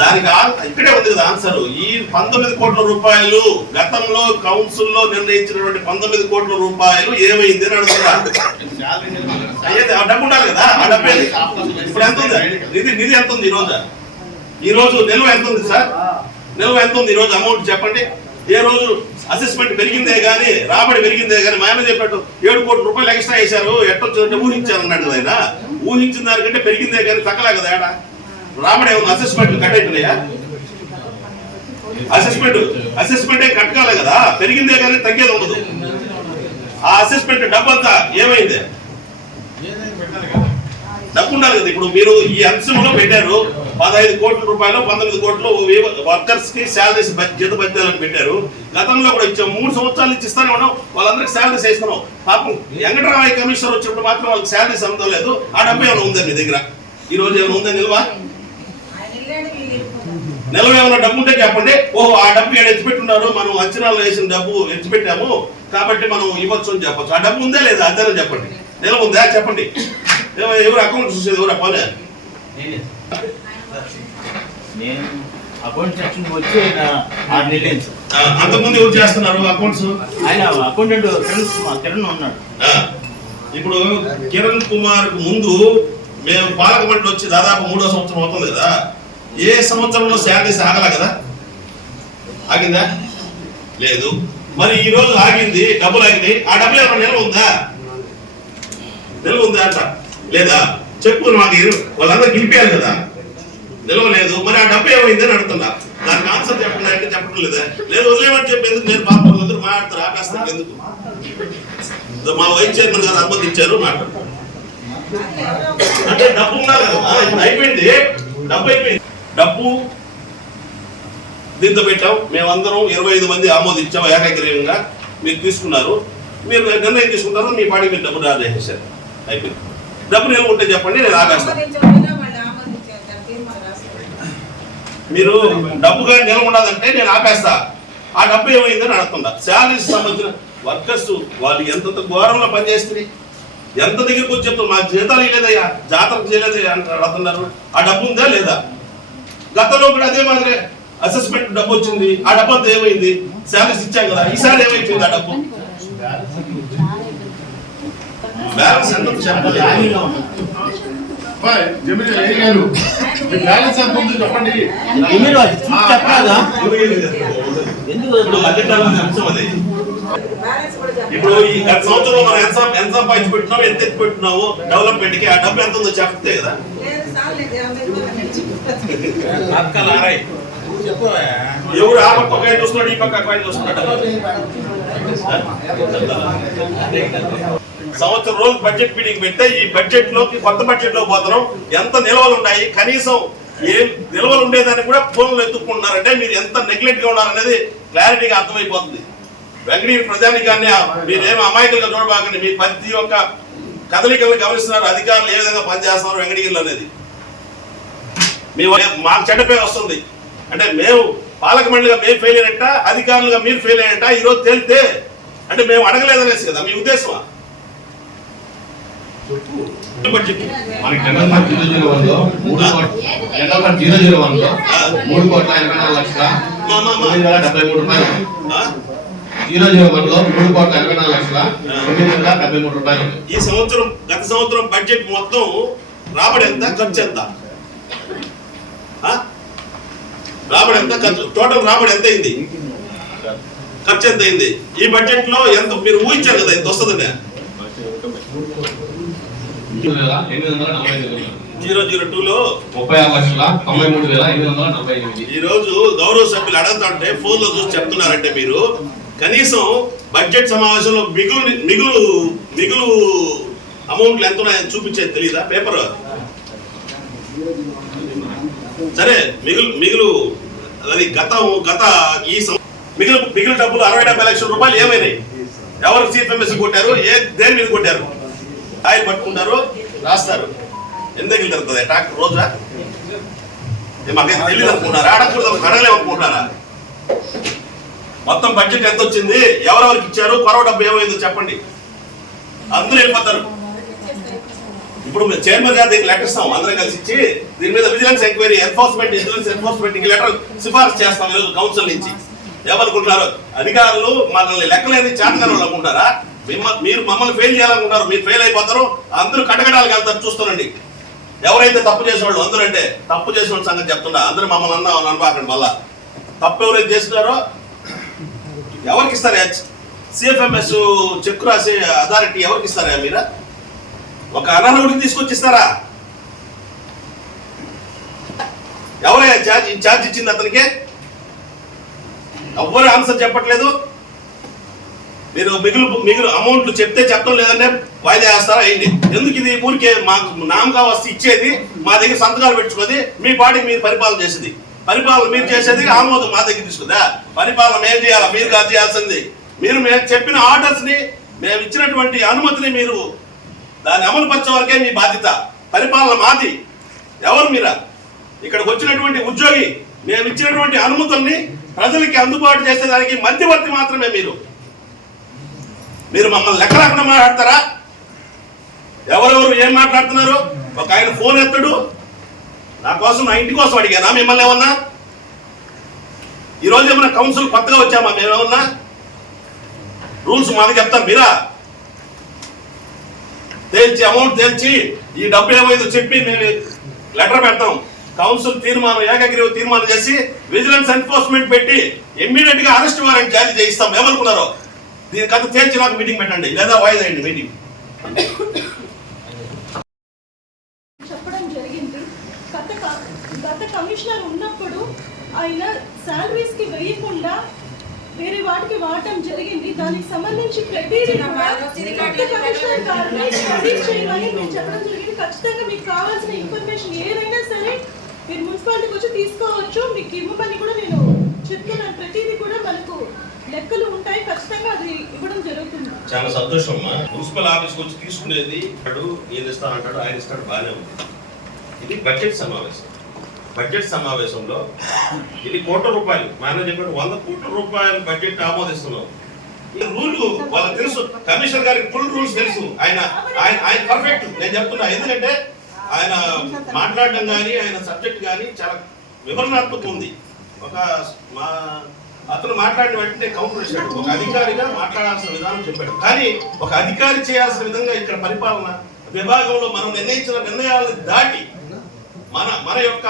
దానికి ఇక్కడే ఉంది కదా ఆన్సర్. ఈ 19 కోట్ల రూపాయలు గతంలో కౌన్సిల్ లో నిర్ణయించినటువంటి 19 కోట్ల రూపాయలు ఏమైంది అని అడుగుతున్నా. ఆ డబ్బు ఉండాలి కదా, ఆ డబ్బు ఇప్పుడు ఎంత ఉంది? నిధి ఎంత ఉంది? ఈ రోజు నిల్వ ఎంత ఉంది సార్? నిల్వ ఎంత ఉంది ఈరోజు అమౌంట్ చెప్పండి. ఏ రోజు అసెస్మెంట్ పెరిగిందే కానీ రాబడి పెరిగిందే కానీ మా ఆయన చెప్పినట్టు 7 కోట్ల రూపాయలు ఎక్స్ట్రా వేశారు ఎట్టొచ్చిందంటే ఊహించారు అన్నాడు ఆయన. ఊహించిన దానికంటే పెరిగిందే కానీ తగ్గలే కదా ఏడా రాబడి ఏమన్నా అసెస్మెంట్ కట్ అయిపోయినాయా? అసెస్మెంటే కట్ కాలే కదా, పెరిగిందే కానీ తగ్గేది ఉండదు. ఆ అసెస్మెంట్ డబ్బు అంతా ఏమైంది? డబ్బు ఉండాలి కదా. ఇప్పుడు మీరు ఈ అంశంలో పెట్టారు 15 కోట్ల రూపాయలు 19 కోట్లు వర్కర్స్ కి శాలరీస్ జీత భత్యాలను పెట్టారు. గతంలో కూడా ఇచ్చాం, 3 సంవత్సరాల నుంచి ఇస్తానే ఉన్నాం. వాళ్ళందరికి శాలరీస్ వేస్తున్నాం. పాపం వెంకటరామయ్య కమిషనర్ వచ్చినప్పుడు మాత్రం వాళ్ళకి శాలరీస్ అందలేదు. ఆ డబ్బు ఏమైనా ఉందా మీ దగ్గర? ఈ రోజు ఏమైనా ఉందా నిల్వ? ఏమైనా డబ్బు ఉంటే చెప్పండి. ఓహో ఆ డబ్బు ఏడు ఎత్తిపెట్టున్నారు, మనం అంచనాలు వేసిన డబ్బు ఎత్తిపెట్టాము కాబట్టి మనం ఇవ్వచ్చు అని చెప్పచ్చు. ఆ డబ్బు ఉందా లేదా అదే చెప్పండి. నిల్వ ఉందా చెప్పండి. ఎవరు అకౌంట్ చూసేది ఎవరు పోలే? నేను అకౌంట్ సెక్షన్ వచ్చి 6 నెలలు సార్. అంతకుముందు ఎవరు చేస్తున్నారు అకౌంట్స్? ఆయన అకౌంటెంట్ కిరణ్ ఉన్నాడు. ఇప్పుడు కిరణ్ కుమార్ కు ముందు మేము పాలక మండలి వచ్చి దాదాపు 3వ సంవత్సరం అవుతుంది కదా. ఏ సంవత్సరంలో శాలరీస్ ఆగల కదా? ఆగిందా? లేదు. మరి ఈ రోజు ఆగింది, డబ్బులు ఆగినాయి. ఆ డబ్బులు ఏమైనా నిల్వ ఉందా? నిల్వ ఉందా అంట లేదా? చెప్పు మాకు. వాళ్ళందరూ గిలిపేయాలి కదా. నిల్వ లేదు. మరి ఆ డబ్బు ఏమైంది అని అడుగుతున్నా. దానికి ఆన్సర్ చెప్పండి అంటే చెప్పడం లేదా? లేదు వదిలేమని చెప్పేందుకు నేను పాపం అందరూ మాట్లాడతారు, ఆపేస్తారు ఎందుకు? మా వైస్ చైర్మన్ గారు అనుమతించారు మాట్లాడు అంటే డబ్బు ఉండాలి కదా. అయిపోయింది, డబ్బు అయిపోయింది. డబ్బు దీంతో పెట్టాం. మేమందరం 25 మంది ఆమోదించాం ఏకగ్రీవంగా. మీరు తీసుకున్నారు, మీరు నిర్ణయం తీసుకుంటారు, మీ పాడి మీరు డబ్బు డ్రా చేసేసారు. అయిపోయింది. డబ్బు నిల్వ ఉంటే చెప్పండి, నేను ఆపేస్తాను. మీరు డబ్బుగా నిల్వ ఉండదంటే నేను ఆపేస్తా. ఆ డబ్బు ఏమైందని అడుగుతుందా? శాలరీస్ సంబంధించిన వర్కర్స్ వాళ్ళు ఎంత ఘోరంలో పనిచేస్తుంది, ఎంత దగ్గరికి వచ్చి చెప్తారు మా జీతాలు ఇవ్వలేదయ్యా, జాతరకు చేయలేదయ్యా అని అడుగుతున్నారు. ఆ డబ్బు ఉందా లేదా? గతంలో కూడా అదే మాదిరే అసెస్మెంట్ డబ్బు వచ్చింది. ఆ డబ్బు అంతా ఏమైంది? శాలరీస్ ఇచ్చాం కదా, ఈసారి ఏమైపోయింది ఆ డబ్బు? బ్యాలెన్స్ ఎంత చెప్పండి. బ్యాలెన్స్ ఎంత ఉంది చెప్పండి. ఇప్పుడు ఈ గత సంవత్సరంలో మనం ఎంత సంపాదించి పెట్టినాము, ఎంత ఎత్తి పెట్టినాము డెవలప్మెంట్ కి, ఆ డబ్బు ఎంత ఉందో చెప్తే కదా. ఎవరు ఆ పక్క కాయ చూస్తున్నాడు, ఈ పక్క కాయ చూస్తున్నాడు. సంవత్సరం రోజులు బడ్జెట్ మీటింగ్ పెడితే ఈ బడ్జెట్ లోకి కొత్త బడ్జెట్ లో పోతాం. ఎంత నిల్వలు ఉన్నాయి, కనీసం ఏం నిల్వలు ఉండేదాన్ని కూడా ఫోన్లు ఎత్తుకుంటున్నారంటే మీరు ఎంత నెగ్లెక్ట్ గా ఉన్నారనేది క్లారిటీగా అర్థమైపోతుంది. వెంకటగిరి ప్రజానికాన్ని మీరేమో అమాయకులుగా చూడబాకండి. మీ ప్రతి ఒక్క కదలికలను గమనిస్తున్నారు, అధికారులు ఏ విధంగా పనిచేస్తున్నారు వెంకటగిరిలో అనేది. మీ మాకు చెడ్డ పేరు వస్తుంది అంటే మేము పాలక మండలిగా మేము ఫెయిల్ అయినట్ట, అధికారులుగా మీరు ఫెయిల్ అయినట్ట ఈరోజు తేలితే అంటే మేము అడగలేదనేసి కదా మీ ఉద్దేశమా? మనకి జనరల్ మార్క్ 001లో 3 కోట్ల 84 లక్షల 9,073 రూపాయలు. 001లో 3 కోట్ల 84 లక్షల 9,073 రూపాయలు. ఈ సంవత్సరం గత సంవత్సరం బడ్జెట్ మొత్తం రాబడి ఎంత, ఖర్చు ఎంత? రాబడి ఎంత, ఖర్చు టోటల్ రాబడి ఎంత అయింది, ఖర్చు ఎంత అయింది? ఈ బడ్జెట్ లో ఎంత మీరు ఊహించారు కదా ఎంత వస్తుందని? 002లో 36,93,848. ఈ రోజు గౌరవ సభ్యులు అడుగుతుంటే ఫోన్ లో చూసి చెప్తున్నారంటే మీరు కనీసం బడ్జెట్ సమావేశంలో మిగులు అమౌంట్లు ఎంత ఉన్నాయని చూపించేది తెలీదా పేపర్? సరే మిగులు అది గత ఈ మిగులు డబ్బులు 60-70 లక్షల రూపాయలు ఏమైనాయి? ఎవరు సిఎఫ్ఎంఎస్ కొట్టారు, దేని మీద కొట్టారు? ఆయిల్ పట్టుకుంటారు, రాస్తారు. ఎందుకు జరుగుతుంది ట్రాక్టర్ రోజా? మాకేం తెలియదు అనుకుంటున్నారా? అడగలేమనుకుంటున్నారా? మొత్తం బడ్జెట్ ఎంత వచ్చింది, ఎవరెవరికి ఇచ్చారు, కొరవ డబ్బు ఏమైందో చెప్పండి. అందరూ వెళ్ళిపోతారు. ఇప్పుడు మేము చైర్మన్ గారు దీనికి లెటర్ ఇస్తాం, అందరం కలిసి ఇచ్చి దీని మీద విజిలెన్స్ ఎంక్వైరీ ఎన్ఫోర్స్మెంట్ లెటర్ సిఫార్సు చేస్తాం ఈరోజు కౌన్సిల్ నుంచి. ఏమనుకుంటున్నారు అధికారులు మనల్ని లెక్కలేని చేతకారులు అనుకుంటారా? మీరు మమ్మల్ని ఫెయిల్ చేయాలనుకుంటారు, మీరు ఫెయిల్ అయిపోతారు, అందరూ కటకటాలకు వెళ్తారు. చూస్తానండి ఎవరైతే తప్పు చేసేవాళ్ళు అందరూ అంటే తప్పు చేసిన సంగతి చెప్తున్నా, అందరూ మమ్మల్ని అనబాకండి. మళ్ళా తప్పు ఎవరైతే చేస్తున్నారో ఎవరికి ఇస్తారా? సిఎఫ్ఎంఎస్ చెక్ రాసే అథారిటీ ఎవరికి ఇస్తారా? మీరా ఒక అనర్హుడికి తీసుకొచ్చి ఇస్తారా? ఎవరైనా ఛార్జ్ ఇచ్చింది అతనికే? ఎవ్వరు ఆన్సర్ చెప్పట్లేదు. మీరు మిగులు అమౌంట్లు చెప్తే చెప్పడం లేదంటే వాయిదా వేస్తారా? అయింది. ఎందుకు ఇది? ఊరికే మాకు నామకా వస్తే ఇచ్చేది, మా దగ్గర సంతకాలు పెట్టుకున్నది, మీ పార్టీకి మీరు పరిపాలన చేసేది. పరిపాలన మీరు చేసేది ఆమోదం మా దగ్గర తీసుకుందా? పరిపాలన మేము చేయాలా? మీరు కాదు చేయాల్సింది. మీరు మేము చెప్పిన ఆర్డర్స్ ని, మేము ఇచ్చినటువంటి అనుమతిని మీరు దాన్ని అమలు పరిచే వరకే మీ బాధ్యత. పరిపాలన మాది. ఎవరు మీరా? ఇక్కడికి వచ్చినటువంటి ఉద్యోగి మేము ఇచ్చినటువంటి అనుమతుల్ని ప్రజలకి అందుబాటు చేసేదానికి మధ్యవర్తి మాత్రమే మీరు. మీరు మమ్మల్ని లెక్క లేకుండా మాట్లాడతారా? ఎవరెవరు ఏం మాట్లాడుతున్నారు? ఒక ఆయన ఫోన్ ఎత్తడు, నా కోసం, నా ఇంటి కోసం అడిగానా మిమ్మల్ని ఏమన్నా? ఈరోజు ఏమన్నా కౌన్సిల్ కొత్తగా వచ్చామా మేమేమన్నా? రూల్స్ మాకు చెప్తారు మీరా? తేల్చి అమౌంట్ తేల్చి ఈ డబ్బు ఏమైందో చెప్పి మేము లెటర్ పెడతాం. కౌన్సిల్ తీర్మానం, ఏకగ్రీవ తీర్మానం చేసి విజిలెన్స్ ఎన్ఫోర్స్మెంట్ పెట్టి ఇమ్మీడియట్ గా అరెస్ట్ వారెంట్ జారీ చేయిస్తాం. ఏమనుకున్నారో? దీని కథ తేల్చి నాకు మీటింగ్ పెట్టండి, లేదా వాయిదా అయ్యండి మీటింగ్. చెప్పడం జరిగింది. గత కమిషనర్ ఉన్నప్పుడు ఆయన శాలరీస్ కి వేయకుండా వేరే వాటికి వాడటం జరిగింది. దానికి సంబంధించి ప్రతిదీ కమిషనర్ గారిని స్టడీ చేయమని మేము చెప్పడం జరిగింది. ఖచ్చితంగా మీకు కావాల్సిన ఇన్ఫర్మేషన్ ఏదైనా సరే మీరు మున్సిపాలిటీకి వచ్చి తీసుకోవచ్చు. మీకు ఇవ్వమని కూడా నేను చెప్తున్నాను. ప్రతిదీ కూడా మనకు లెక్కలు ఉంటాయి, ఖచ్చితంగా అది ఇవ్వడం జరుగుతుంది. చాలా సంతోషం అమ్మా. మున్సిపల్ ఆఫీస్కి వచ్చి తీసుకునేది ఈయన ఇస్తానంటాడు, ఆయన ఇస్తాడు, బాగానే ఉంది. ఇది బడ్జెట్ సమావేశం. బడ్జెట్ సమావేశంలో ఇది ₹1,00,00,000 మేనేజ్ చెప్పాడు, ₹100,00,00,000 బడ్జెట్ ఆమోదిస్తున్నాం. ఈ రూల్ వాళ్ళకి తెలుసు, కమిషనర్ గారికి ఫుల్ రూల్స్ తెలుసు. ఆయన ఆయన పర్ఫెక్ట్. నేను చెప్తున్నా, ఎందుకంటే ఆయన మాట్లాడడం కానీ ఆయన సబ్జెక్ట్ కానీ చాలా వివరణాత్మకం ఉంది. అతను మాట్లాడిన వెంటనే కౌంటర్ చేశాడు. ఒక అధికారిగా మాట్లాడాల్సిన విధానం చెప్పాడు. కానీ ఒక అధికారి చేయాల్సిన విధంగా ఇక్కడ పరిపాలన విభాగంలో మనం నిర్ణయించిన నిర్ణయాలను దాటి మన యొక్క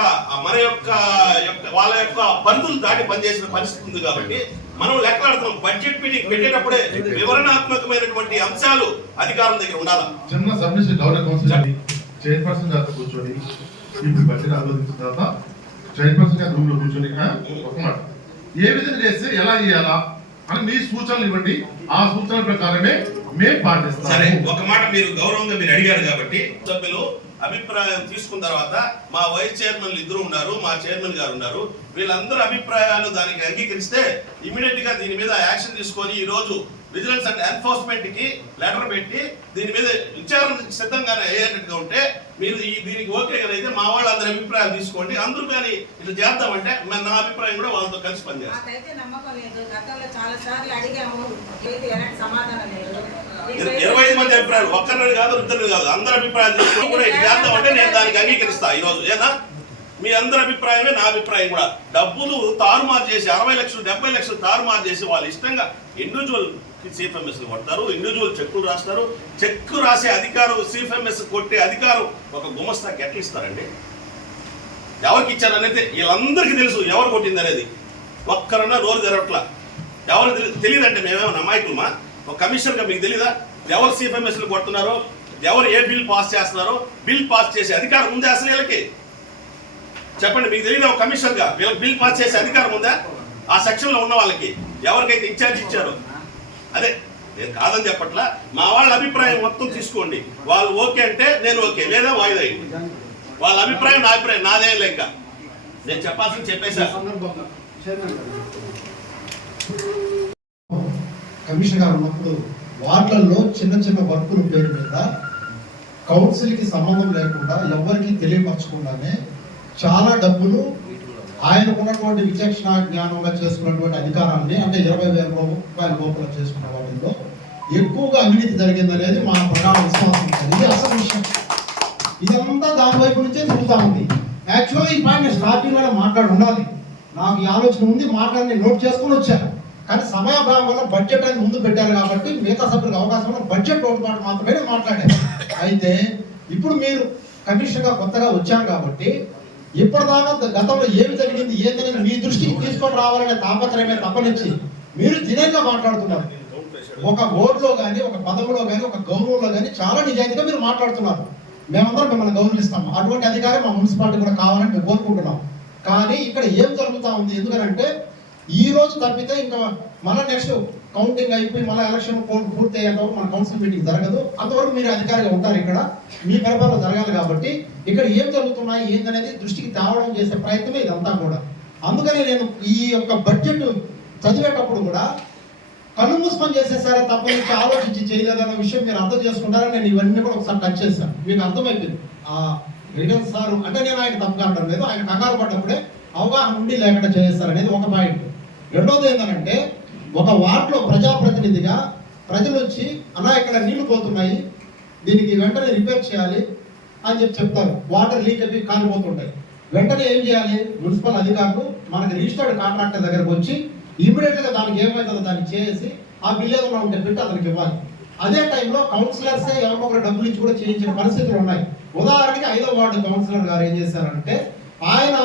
వాళ్ళ యొక్క పరిధులు దాటి పనిచేసిన పరిస్థితి ఉంది. కాబట్టి మనం లెక్కలాడుతున్నాం. బడ్జెట్ మీటింగ్ పెట్టేటప్పుడే వివరణాత్మకమైనటువంటి అంశాలు అధికారుల దగ్గర ఉండాలి. చిన్న సబ్మిషన్ గవర్నర్ కౌన్సిల్ చైర్పర్సన్ గారితో కూర్చొని ఇప్పుడు బడ్జెట్ ఆలోచించిన తర్వాత చైర్పర్సన్ గారి రూమ్ లో కూర్చొని ఒక మాట ఏ విధంగా చేస్తే ఎలా చేయాలా అని మీ సూచనలు ఇవ్వండి. ఆ సూచనల ప్రకారమే మేము పాటిస్తాం. సరే, ఒక మాట మీరు గౌరవంగా మీరు అడిగారు కాబట్టి సభ్యులు అభిప్రాయం తీసుకున్న తర్వాత మా వైస్ చైర్మన్లు ఇద్దరు ఉన్నారు, మా చైర్మన్ గారు ఉన్నారు. వీళ్ళందరూ అభిప్రాయాలు దానికి అంగీకరిస్తే ఇమీడియట్ గా దీని మీద యాక్షన్ తీసుకొని ఈ రోజు విజిలెన్స్ అండ్ ఎన్ఫోర్స్మెంట్ కి లెటర్ పెట్టి దీని మీద విచారణ సిద్ధంగానే అయ్యేటట్టుగా ఉంటే మీరు దీనికి ఓకే అయితే మా వాళ్ళందరి అభిప్రాయాలు తీసుకోండి. అందరూ కానీ ఇట్లా చేద్దామంటే నా అభిప్రాయం కూడా వాళ్ళతో కలిసి పనిచేస్తాం. 25 మంది అభిప్రాయాలు, ఒక్కరిని కాదు, ఇద్దరు కాదు, అందరి అభిప్రాయాలు తీసుకుని కూడా ఇట్లా చేద్దామంటే నేను దానికి అంగీకరిస్తా. ఈ రోజు ఏనా మీ అందరి అభిప్రాయమే నా అభిప్రాయం కూడా. డబ్బులు తారుమారు చేసి 60 లక్షలు 70 లక్షలు తారుమారు చేసి వాళ్ళు ఇష్టంగా ఇండివిజువల్ సిఎఫ్ఎంఎస్ కొడతారు, ఇండివిజువల్ చెక్కులు రాస్తారు. చెక్కు రాసే అధికారం, సిఎఫ్ఎంఎస్ కొట్టే అధికారం ఒక గుమస్తాకి ఎట్లా ఇస్తారండి? ఎవరికి ఇచ్చారు అనేది వీళ్ళందరికీ తెలుసు, ఎవరు కొట్టింది అనేది. ఒక్కరన్నా నోరు తెరవట్లా. ఎవరు తెలియదంటే మేమేమో అమాయకులమా? ఒక కమిషనర్గా మీకు తెలీదా ఎవరు సిఎఫ్ఎంఎస్లు కొడుతున్నారో, ఎవరు ఏ బిల్ పాస్ చేస్తున్నారో? బిల్ పాస్ చేసే అధికారం ఉందా అసలు వీళ్ళకి? చెప్పండి, మీకు తెలియదా? ఒక కమిషనర్గా వీళ్ళకి బిల్ పాస్ చేసే అధికారం ఉందా? ఆ సెక్షన్లో ఉన్న వాళ్ళకి ఎవరికైతే ఇన్ఛార్జ్ ఇచ్చారో. అదే నేను కాదని చెప్పట్లా, మా వాళ్ళ అభిప్రాయం మొత్తం తీసుకోండి. వాళ్ళు ఓకే అంటే నేను ఓకే, లేదా వాయిదా అయ్యింది. వాళ్ళ అభిప్రాయం నా అభిప్రాయం, నాదే లేక నేను చెప్పాల్సింది చెప్పేసా. కమిషనర్ గారు ఉన్నప్పుడు వార్డులలో చిన్న చిన్న వర్కుల పేరు మీద కౌన్సిల్కి సంబంధం లేకుండా ఎవరికి తెలియపరచకుండానే చాలా డబ్బులు ఆయనకున్నటువంటి విచక్షణ జ్ఞానంగా చేసుకున్నటువంటి అధికారాన్ని, అంటే 20,000 రూపాయల లోపల చేసుకున్న వాటిల్లో ఎక్కువగా అవినీతి జరిగిందనేది మా ప్రధాన విశ్వాసం. ఇది అసలు విషయం. ఇదంతా దాని వైపు నుంచే తిరుగుతూ ఉంది. యాక్చువల్గా ఈ పాయింట్ స్టార్టింగ్లోనే మాట్లాడి ఉండాలి. నాకు ఈ ఆలోచన ఉంది, మాట్లాడి నోట్ చేసుకొని వచ్చాను. కానీ సమయాభావం వల్ల బడ్జెట్ అని ముందు పెట్టారు కాబట్టి మిగతా సభ్యులకు అవకాశం వల్ల బడ్జెట్ లోటుపాటు మాత్రమే మాట్లాడారు. అయితే ఇప్పుడు మీరు కమిషనర్గా కొత్తగా వచ్చారు కాబట్టి ఇప్పటిదాకా గతంలో ఏమి జరిగింది ఏంటనేది మీ దృష్టికి తీసుకొని రావాలనే తాపత్రయమే తప్పనిచ్చి మీరు దినంగా మాట్లాడుతున్నారు. ఒక ఓట్లో కానీ, ఒక పదవిలో కానీ, ఒక గౌరవంలో కానీ చాలా నిజాయితీగా మీరు మాట్లాడుతున్నారు. మేమందరం మిమ్మల్ని గౌరవిస్తాము. అటువంటి అధికారం మా మున్సిపాలిటీ కూడా కావాలని మేము కోరుకుంటున్నాం. కానీ ఇక్కడ ఏం జరుగుతూ ఉంది, ఎందుకంటే ఈ రోజు తప్పితే ఇంకా మళ్ళీ నెక్స్ట్ కౌంటింగ్ అయిపోయి మళ్ళీ ఎలక్షన్ పూర్తి అయ్యేంతవరకు మన కౌన్సిల్ మీటింగ్ జరగదు. అంతవరకు మీరు అధికారిగా ఉంటారు. ఇక్కడ మీ పరిపాలన జరగాలి కాబట్టి ఇక్కడ ఏం జరుగుతున్నాయి ఏందనేది దృష్టికి తేవడం చేసే ప్రయత్నమే ఇదంతా కూడా. అందుకని నేను ఈ యొక్క బడ్జెట్ చదివేటప్పుడు కూడా కళ్ళు మూసుకొని చేసేసారే తప్ప నుంచి ఆలోచించి చేయలేదన్న విషయం మీరు అర్థం చేసుకుంటారని నేను ఇవన్నీ కూడా ఒకసారి టచ్ చేశాను. మీకు అర్థమైపోయింది ఆ రిటర్న్ సార్ అంటే నేను ఆయన తప్పుగా అనడం లేదు, ఆయన కంగారు పడ్డప్పుడే అవగాహన ఉండి లేకుండా చేస్తారనేది ఒక పాయింట్. రెండోది ఏంటంటే ఒక వార్డులో ప్రజాప్రతినిధిగా ప్రజలు వచ్చి అలా ఇక్కడ నీళ్లు పోతున్నాయి, దీనికి వెంటనే రిపేర్ చేయాలి అని చెప్తారు. వాటర్ లీక్ అవి కాలిపోతుంటాయి. వెంటనే ఏం చేయాలి, మున్సిపల్ అధికారులు మనకి రిజిస్టర్డ్ కాంట్రాక్టర్ దగ్గరకు వచ్చి ఇమీడియట్ గా దానికి ఏమైతుందో దాన్ని చేసి ఆ బిల్ ఏదైనా ఉంటే పెట్టి అతనికి ఇవ్వాలి. అదే టైంలో కౌన్సిలర్సే ఎవరో ఒకరు డబ్బులు ఇచ్చి కూడా చేయించిన పరిస్థితులు ఉన్నాయి. ఉదాహరణకి 5వ వార్డు కౌన్సిలర్ గారు ఏం చేశారంటే ఆయన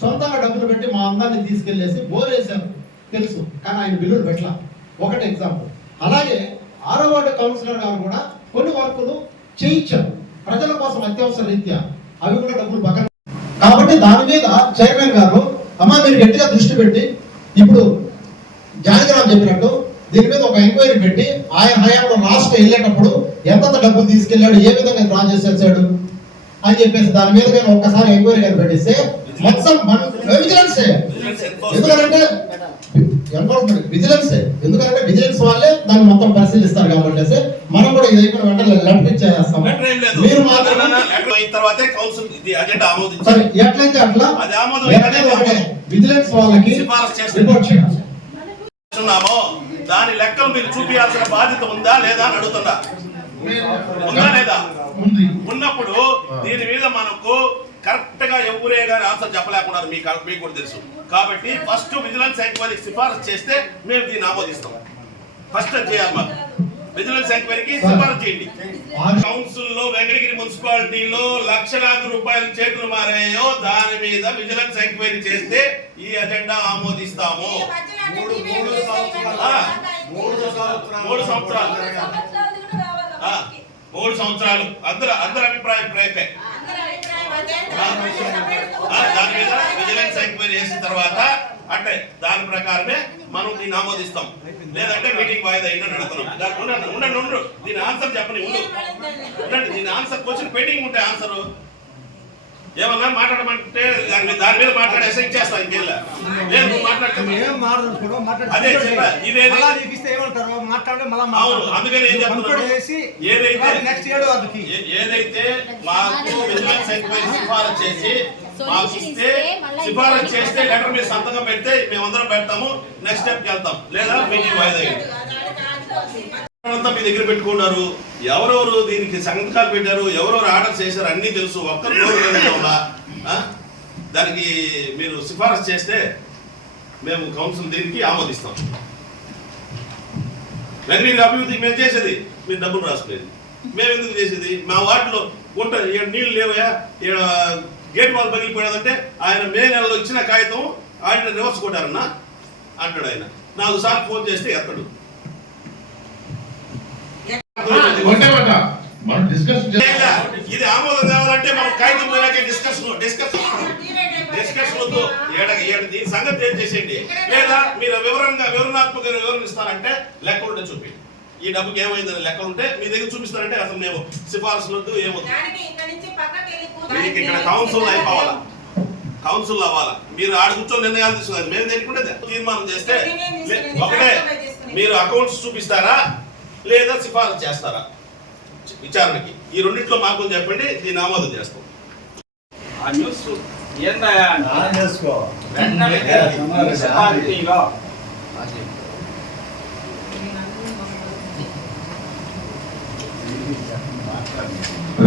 సొంతంగా డబ్బులు పెట్టి మా అందరిని తీసుకెళ్లేసి బోర్ వేశారు తెలుసు, కానీ ఆయన బిల్లులు పెట్టలా. ఒకటి ఎగ్జాంపుల్. అలాగే 6వ వార్డు కౌన్సిలర్ గారు కూడా కొన్ని వర్కులు చేయించారు ప్రజల కోసం అత్యవసర రీత్యా, అవి కూడా డబ్బులు పక్కన. కాబట్టి దాని మీద చైర్మన్ గారు అమ్మా మీరు గట్టిగా దృష్టి పెట్టి ఇప్పుడు జానకిరామ్ చెప్పినట్టు దీని మీద ఒక ఎంక్వైరీ పెట్టి ఆయన హయాంలో లాస్ట్ వెళ్ళేటప్పుడు ఎంత డబ్బులు తీసుకెళ్లాడు, ఏ విధంగా డ్రా చేసేసాడు అని చెప్పేసి దాని మీద కానీ ఒక్కసారి ఎంక్వైరీ గారు పెట్టిస్తే మొత్తం విజిలెన్స్. ఎందుకంటే ఎందుకంటే విజిలెన్స్ వాళ్ళే దాన్ని మొత్తం పరిశీలిస్తారు కాబట్టి మనం కూడా ఇది అయిపోయిన వెంటనే లెటర్ ఇచ్చేస్తాం. మీరు మాత్రం ఎట్లయితే అట్లా విజిలెన్స్ వాళ్ళకి రిపోర్ట్ చేయాలి. దాని లెక్కలు మీరు చూపించాల్సిన బాధ్యత ఉందా లేదా అని అడుగుతున్నా. ఉందా లేదా? ఉన్నప్పుడు దీని మీద మనకు కరెక్ట్ గా ఎవరే గానీ ఆన్సర్ చెప్పలేకున్నారు. మీకు కూడా తెలుసు కాబట్టి ఫస్ట్ విజిలెన్స్ ఎంక్వైరీ సిఫారసు చేస్తే మేము దీన్ని ఆమోదిస్తాం. ఫస్ట్ చేయాలి, మాకు విజిలెన్స్ ఎంక్వైరీకి సిఫారసు చేయండి. కౌన్సిల్లో వెంకటగిరి మున్సిపాలిటీలో లక్షలాది రూపాయలు చేతులు మారాయో దాని మీద విజిలెన్స్ ఎంక్వైరీ చేస్తే ఈ అజెండా ఆమోదిస్తాము. 3 సంవత్సరాలు అందరి అభిప్రాయం ప్రయత్నం. దాని మీద విజిలెన్స్ ఎంక్వైరీ చేసిన తర్వాత అంటే దాని ప్రకారమే మనం దీన్ని ఆమోదిస్తాం. లేదంటే మీటింగ్ వాయిదా అయిందని అడుగుతున్నాం. ఉండండి దీని ఆన్సర్ చెప్పని ఉండండి. దీని ఆన్సర్ క్వశ్చన్ పెండింగ్ ఉంటే ఆన్సర్ ఏమన్నా మాట్లాడమంటే దాని మీద మాట్లాడే అసైన్ చేస్తాం. ఇంకెళ్ళా లేదు అదే చెప్పా. అందుకని ఏం చెప్తున్నాను, ఏదైతే మాకు విజిలెన్స్ ఎంక్వైరీ సిఫారసు చేసి మాకు ఇస్తే సిఫారసు చేస్తే లెటర్ మీద సంతకం పెడితే మేమందరం పెడతాము, నెక్స్ట్ స్టెప్కి వెళ్తాం. లేదా మీటింగ్ వాయిదా అయ్యింది అంతా మీ దగ్గర పెట్టుకున్నారు. ఎవరెవరు దీనికి సంతకాలు పెట్టారు, ఎవరెవరు ఆర్డర్ చేశారు అన్నీ తెలుసు. ఒక్కరు దానికి మీరు సిఫారసు చేస్తే మేము కౌన్సిల్ దీనికి ఆమోదిస్తాం. వెంకటగిరి అభివృద్ధికి మేము చేసేది మీరు డబ్బులు రాసుకునేది. మేము ఎందుకు చేసేది? మా వార్డులో గుంట నీళ్లు లేవయా, గేట్ వాల్ పగిలిపోయాదంటే ఆయన మే నెలలో ఇచ్చిన కాగితం ఆయన రివర్స్ కొట్టారన్నా అంటాడు. ఆయన 4 సార్లు ఫోన్ చేస్తే ఎత్తడు. ఇది ఆమోదం కావాలంటే మనం కాగితం డిస్కషన్ వద్దు. దీని సంగతి ఏం చేసేయండి. లేదా మీరు వివరణాత్మక వివరణ ఇస్తారంటే లెక్క ఉంటే చూపి. ఈ డబ్బుకి ఏమైందని లెక్క ఉంటే మీ దగ్గర చూపిస్తారంటే అసలు మేము సిఫార్సులు వద్దు ఏమొద్దు. మీకు ఇక్కడ కౌన్సిల్ అయిపోవాలా, కౌన్సిల్ అవ్వాలా. మీరు ఆడ కూర్చొని నిర్ణయాలు తీసుకున్నారు. మేము దేనికుంటే తీర్మానం చేస్తే ఒకటే మీరు అకౌంట్స్ చూపిస్తారా లేదా సిఫారసు చేస్తారా విచారణకి. ఈ రెండింటిలో మాకు చెప్పండి, దీన్ని ఆమోదం చేస్తాం.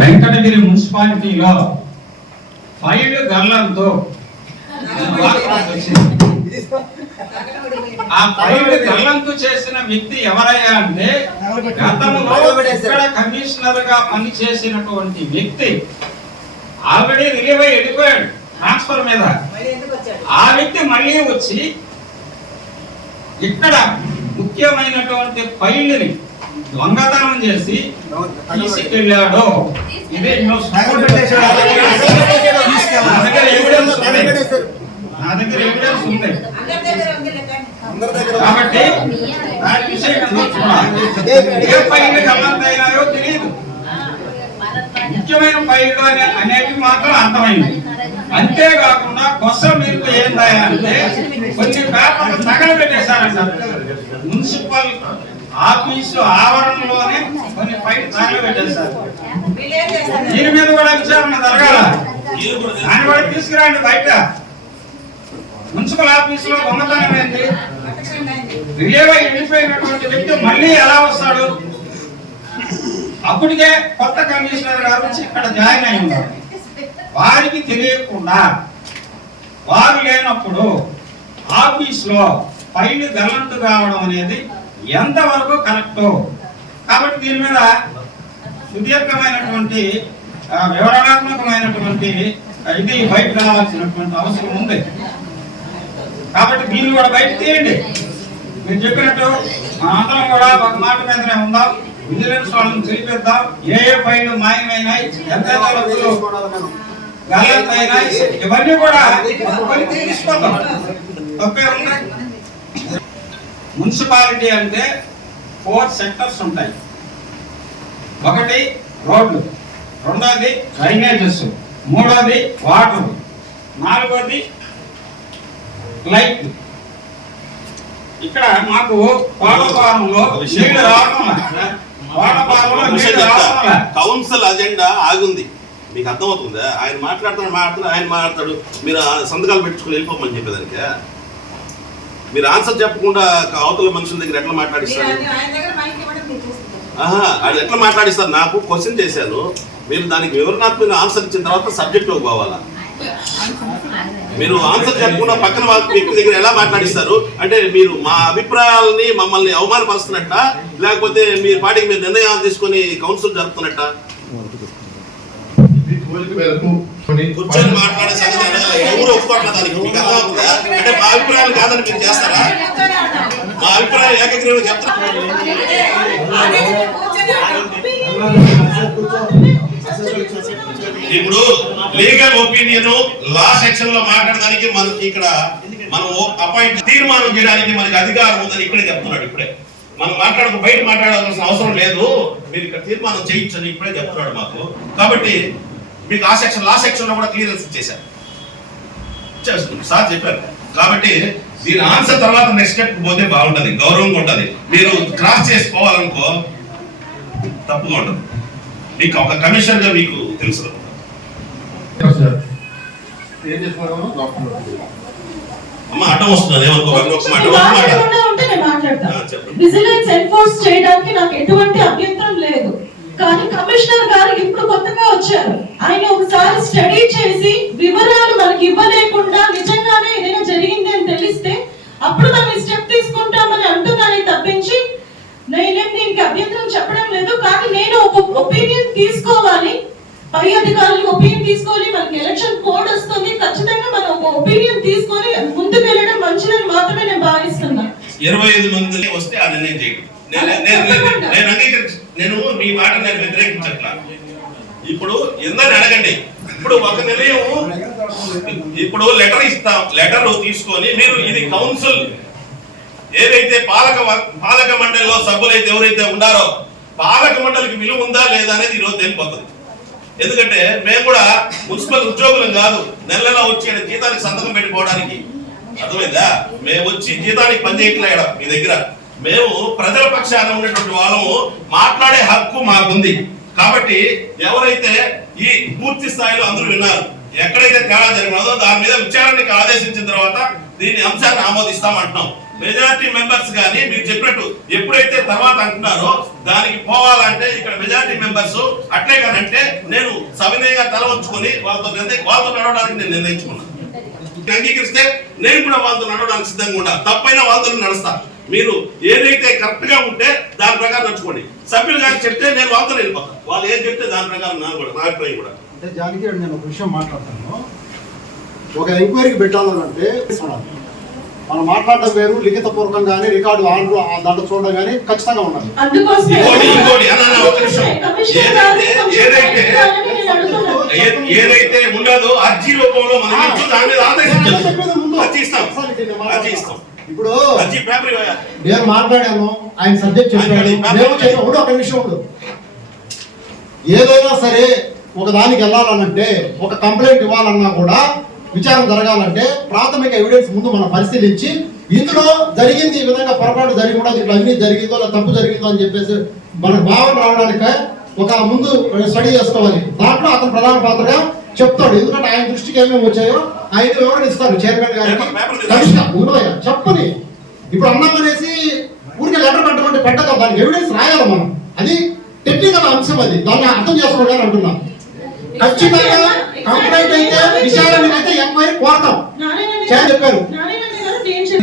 వెంకటగిరి మున్సిపాలిటీలో 5 గర్లంతో ఆ 5 గల్లంతు చేసిన వ్యక్తి ఎవరయ్యా అంటే గతంలో ఇక్కడ కమిషనర్ గా పనిచేసినటువంటి వ్యక్తి ఆల్రెడీ రిలీవ్ అయి వెళ్ళిపోయాడు. ట్రాన్స్ఫర్ మీద ఆ వ్యక్తి మళ్ళీ వచ్చి ఇక్కడ ముఖ్యమైనటువంటి ఫైల్ని దొంగతనం చేసి తీసుకెళ్ళాడు. ఇదే న్యూస్. నా దగ్గర ఎవిడెన్స్ ఉంది. కాబట్టి దాని విషయం ఏ ఫైల్ గమనంతైనాయో తెలియదు. ముఖ్యమైన ఫైల్ అనేవి మాత్రం అర్థమైంది. అంతేకాకుండా కొత్త మీకు ఏందాయా అంటే కొన్ని పేపర్లు తగలబెట్టేశారంట. మున్సిపల్ ఆఫీసు ఆవరణలోనే కొన్ని ఫైల్ తగలబెట్టేశారు. దీని మీద కూడా విచారణ జరగాల. దాన్ని కూడా తీసుకురండి బయట. మున్సిపల్ ఆఫీసులో దొంగతనం ఏంటి? రిలేవై వెళ్ళిపోయినటువంటి వ్యక్తి మళ్ళీ ఎలా వస్తాడు? అప్పటికే కొత్త కమిషనర్ గారు వచ్చి ఇక్కడ జాయిన్ అయి ఉన్నారు. వారికి తెలియకుండా వారు లేనప్పుడు ఆఫీస్లో ఫైల్ గల్లంతు కావడం అనేది ఎంతవరకు కరెక్ట్? కాబట్టి దీని మీద సుదీర్ఘమైనటువంటి వివరణాత్మకమైనటువంటి ఇది బయట రావాల్సినటువంటి అవసరం ఉంది. కాబట్టి దీన్ని కూడా బయట తీయండి. మీరు చెప్పినట్టు అందరం కూడా ఒక మాట మీదనే ఉందాం. విజిలెన్స్ వాళ్ళని తెలిపిద్దాం. ఏ ఫైల్ మాయమైనాయి, ఎంత వస్తువులు గల్లంతైనాయి, ఇవన్నీ కూడా తీసుకుందాం. తప్పే ఉంటాయి. మున్సిపాలిటీ అంటే 4 సెక్టర్స్ ఉంటాయి. ఒకటి రోడ్లు, రెండోది డ్రైనేజెస్, మూడోది వాటర్, నాలుగోది లైట్. ఇక్కడ మాకు కోటపాలెంలో నీళ్లు రావడం, కౌన్సిల్ అజెండా ఆగుంది. మీకు అర్థమవుతుందా? ఆయన మాట్లాడతాడు, మీరు సంతకాలు పెట్టుకుని వెళ్ళిపోమని చెప్పేదానికి మీరు ఆన్సర్ చెప్పకుండా అవతల మనుషుల దగ్గర ఎట్లా మాట్లాడిస్తారు? అది ఎట్లా మాట్లాడిస్తారు? నాకు క్వశ్చన్ చేశాను, మీరు దానికి వివరణాత్మక ఆన్సర్ ఇచ్చిన తర్వాత సబ్జెక్ట్లోకి పోవాలా? మీరు ఆన్సర్ చెప్పకుండా పక్కన వ్యక్తి దగ్గర ఎలా మాట్లాడిస్తారు? అంటే మీరు మా అభిప్రాయాలని మమ్మల్ని అవమానపరుస్తున్నట్ట, లేకపోతే మీరు పార్టీకి మీరు నిర్ణయాలు తీసుకొని కౌన్సిల్ జరుపుతున్నట్ట? కూర్చొని మాట్లాడే సంగతి ఎవరు ఒప్పుకోవట్లేదు. దానికి మీకు అర్థమవుతుందా? అంటే మా అభిప్రాయాలు కాదని మీరు చేస్తారా? మా అభిప్రాయం ఏకగ్రీవం చెప్తారా? ఇప్పుడు లీగల్ ఒపీనియన్ లా సెక్షన్ లో మాట్లాడడానికి మనకి ఇక్కడ మనం అపాయింట్ తీర్మానం చేయడానికి మనకి అధికారం ఉందని ఇక్కడే చెప్తున్నాడు. ఇప్పుడే మనం బయట మాట్లాడాల్సిన అవసరం లేదు, మీరు ఇక్కడ తీర్మానం చేయించని ఇప్పుడే చెప్తున్నాడు మాకు. కాబట్టి మీకు ఆ సెక్షన్ లా సెక్షన్ లో కూడా క్లియరెన్స్ ఇచ్చేసారు సార్ చెప్పారు. కాబట్టి దీని ఆన్సర్ తర్వాత నెక్స్ట్ స్టెప్ పోతే బాగుంటది, గౌరవంగా ఉంటది. మీరు క్రాస్ చేసుకోవాలనుకో తప్పుగా ఉంటుంది. మీకు ఒక కమిషన్ గా మీకు తెలుసు. అమ్మ అడ్డం వస్తున్నది విజిలెన్స్ ఎన్ఫోర్స్ చేయడానికి నాకు ఎటువంటి అభ్యంతరం లేదు. కానీ కమిషనర్ గారు ఇప్పుడు కొత్తగా వచ్చారు. ఆయన ఒకసారి స్టడీ చేసి వివరాలు మనకి ఇవ్వలేకుండా నిజంగానే ఏదైనా జరిగింది అని తెలిస్తే అప్పుడు మనం ఈ స్టెప్ తీసుకుంటామని అంటున్నానే తప్పించి నేనేం దీనికి అభ్యంతరం చెప్పడం లేదు. కానీ నేను ఒక ఒపీనియన్ తీసుకోవాలి, పై అధికారులు ఒపీనియన్ తీసుకోవాలి. మనకి ఎలక్షన్ కోడ్ వస్తుంది, ఖచ్చితంగా మనం ఒక ఒపీనియన్ తీసుకొని ముందుకు వెళ్ళడం మంచిదని మాత్రమే నేను భావిస్తున్నా. 25 మంది వస్తే ఆ నిర్ణయం చేయండి. నేను మీ మాట నేను వ్యతిరేకించట్లా. ఇప్పుడు ఎందరిని అడగండి. ఇప్పుడు ఒక నిర్ణయం, ఇప్పుడు లెటర్ ఇస్తాం, లెటర్ తీసుకొని మీరు ఇది కౌన్సిల్ ఏదైతే పాలక మండలిలో సభ్యులైతే ఎవరైతే ఉన్నారో పాలక మండలికి విలువ ఉందా లేదా అనేది ఈరోజు తెలిపోతుంది. ఎందుకంటే మేము కూడా మున్సిపల్ ఉద్యోగులం కాదు, నెల వచ్చి జీతానికి సంతకం పెట్టిపోవడానికి. అర్థమైందా? మేము వచ్చి జీతానికి పనిచేయట్లేదు మీ దగ్గర. మేము ప్రజల పక్షాన ఉన్నటువంటి వాళ్ళము, మాట్లాడే హక్కు మాకుంది. కాబట్టి ఎవరైతే ఈ పూర్తి స్థాయిలో అందరూ విన్నారు, ఎక్కడైతే తేడా జరిగినదో దాని మీద విచారణకి ఆదేశించిన తర్వాత దీన్ని అంశాన్ని ఆమోదిస్తామంటున్నాం. మెజారిటీ మెంబర్స్ కానీ మీరు చెప్పినట్టు ఎప్పుడైతే తర్వాత అంటున్నారో దానికి పోవాలంటే ఇక్కడ మెజారిటీ మెంబర్స్ అట్లే కాదంటే నేను సవినయంగా తల వంచుకొని వాళ్ళతో నడవడానికి నేను నిర్ణయించుకున్నాను. అంగీకరిస్తే నేను కూడా వాళ్ళతో నడవడానికి సిద్ధంగా ఉంటా. తప్పైనా వాళ్ళతో నడుస్తా. మీరు ఏదైతే కరెక్ట్ గా ఉంటే దాని ప్రకారం నడుచుకోండి. సభ్యులు కానీ చెప్తే నేను వాళ్ళతో వెళ్ళిపోతాను. వాళ్ళు ఏం చెప్తే దాని ప్రకారం నా అభిప్రాయం కూడా. అంటే జానకి నేను ఒక విషయం మాట్లాడతాను. ఒక ఎంక్వైరీకి పెట్టాలంటే మనం మాట్లాడడం వేరు, లిఖిత పూర్వకంగానే రికార్డు ఆన్లో దాంట్లో చూడడం కానీ ఖచ్చితంగా ఉండాలి. ఏదైతే ఉండదో అర్జీ రూపంలో దాని మీద ఆదేశించాలి. ఇప్పుడు నేను మాట్లాడాను, ఆయన సబ్జెక్ట్ చెప్పాడు, ఒక విషయం ఉండు. ఏదైనా సరే ఒక దానికి వెళ్ళాలనంటే, ఒక కంప్లైంట్ ఇవ్వాలన్నా కూడా విచారణ జరగాలంటే ప్రాథమిక ఎవిడెన్స్ ముందు మనం పరిశీలించి ఇందులో జరిగింది ఈ విధంగా పొరపాటు జరిగి కూడా ఇట్లా అన్ని జరిగిందో లేదా తప్పు జరిగిందో అని చెప్పేసి మనకు భావన రావడానికి ఒక ముందు స్టడీ చేసుకోవాలి. దాంట్లో అతను ప్రధాన పాత్రగా చెప్తాడు, ఎందుకంటే ఆయన దృష్టికి ఏమేమి వచ్చాయో ఆయన వివరణ ఇస్తారు చైర్మన్ గారికి. కమిషనర్ చెప్పని ఇప్పుడు అన్నం అనేసి ఊరికి లెటర్ పెట్టమంటే పెట్టక దానికి ఎవిడెన్స్ రాయాలి మనం. అది టెక్నికల్ అంశం, అది దాన్ని అర్థం చేసుకోవాలని అంటున్నాం. ఖచ్చితంగా కంప్లైంట్ అయితే విచారణకి అయితే ఎంక్వైరీ కోరతాం చెప్పారు.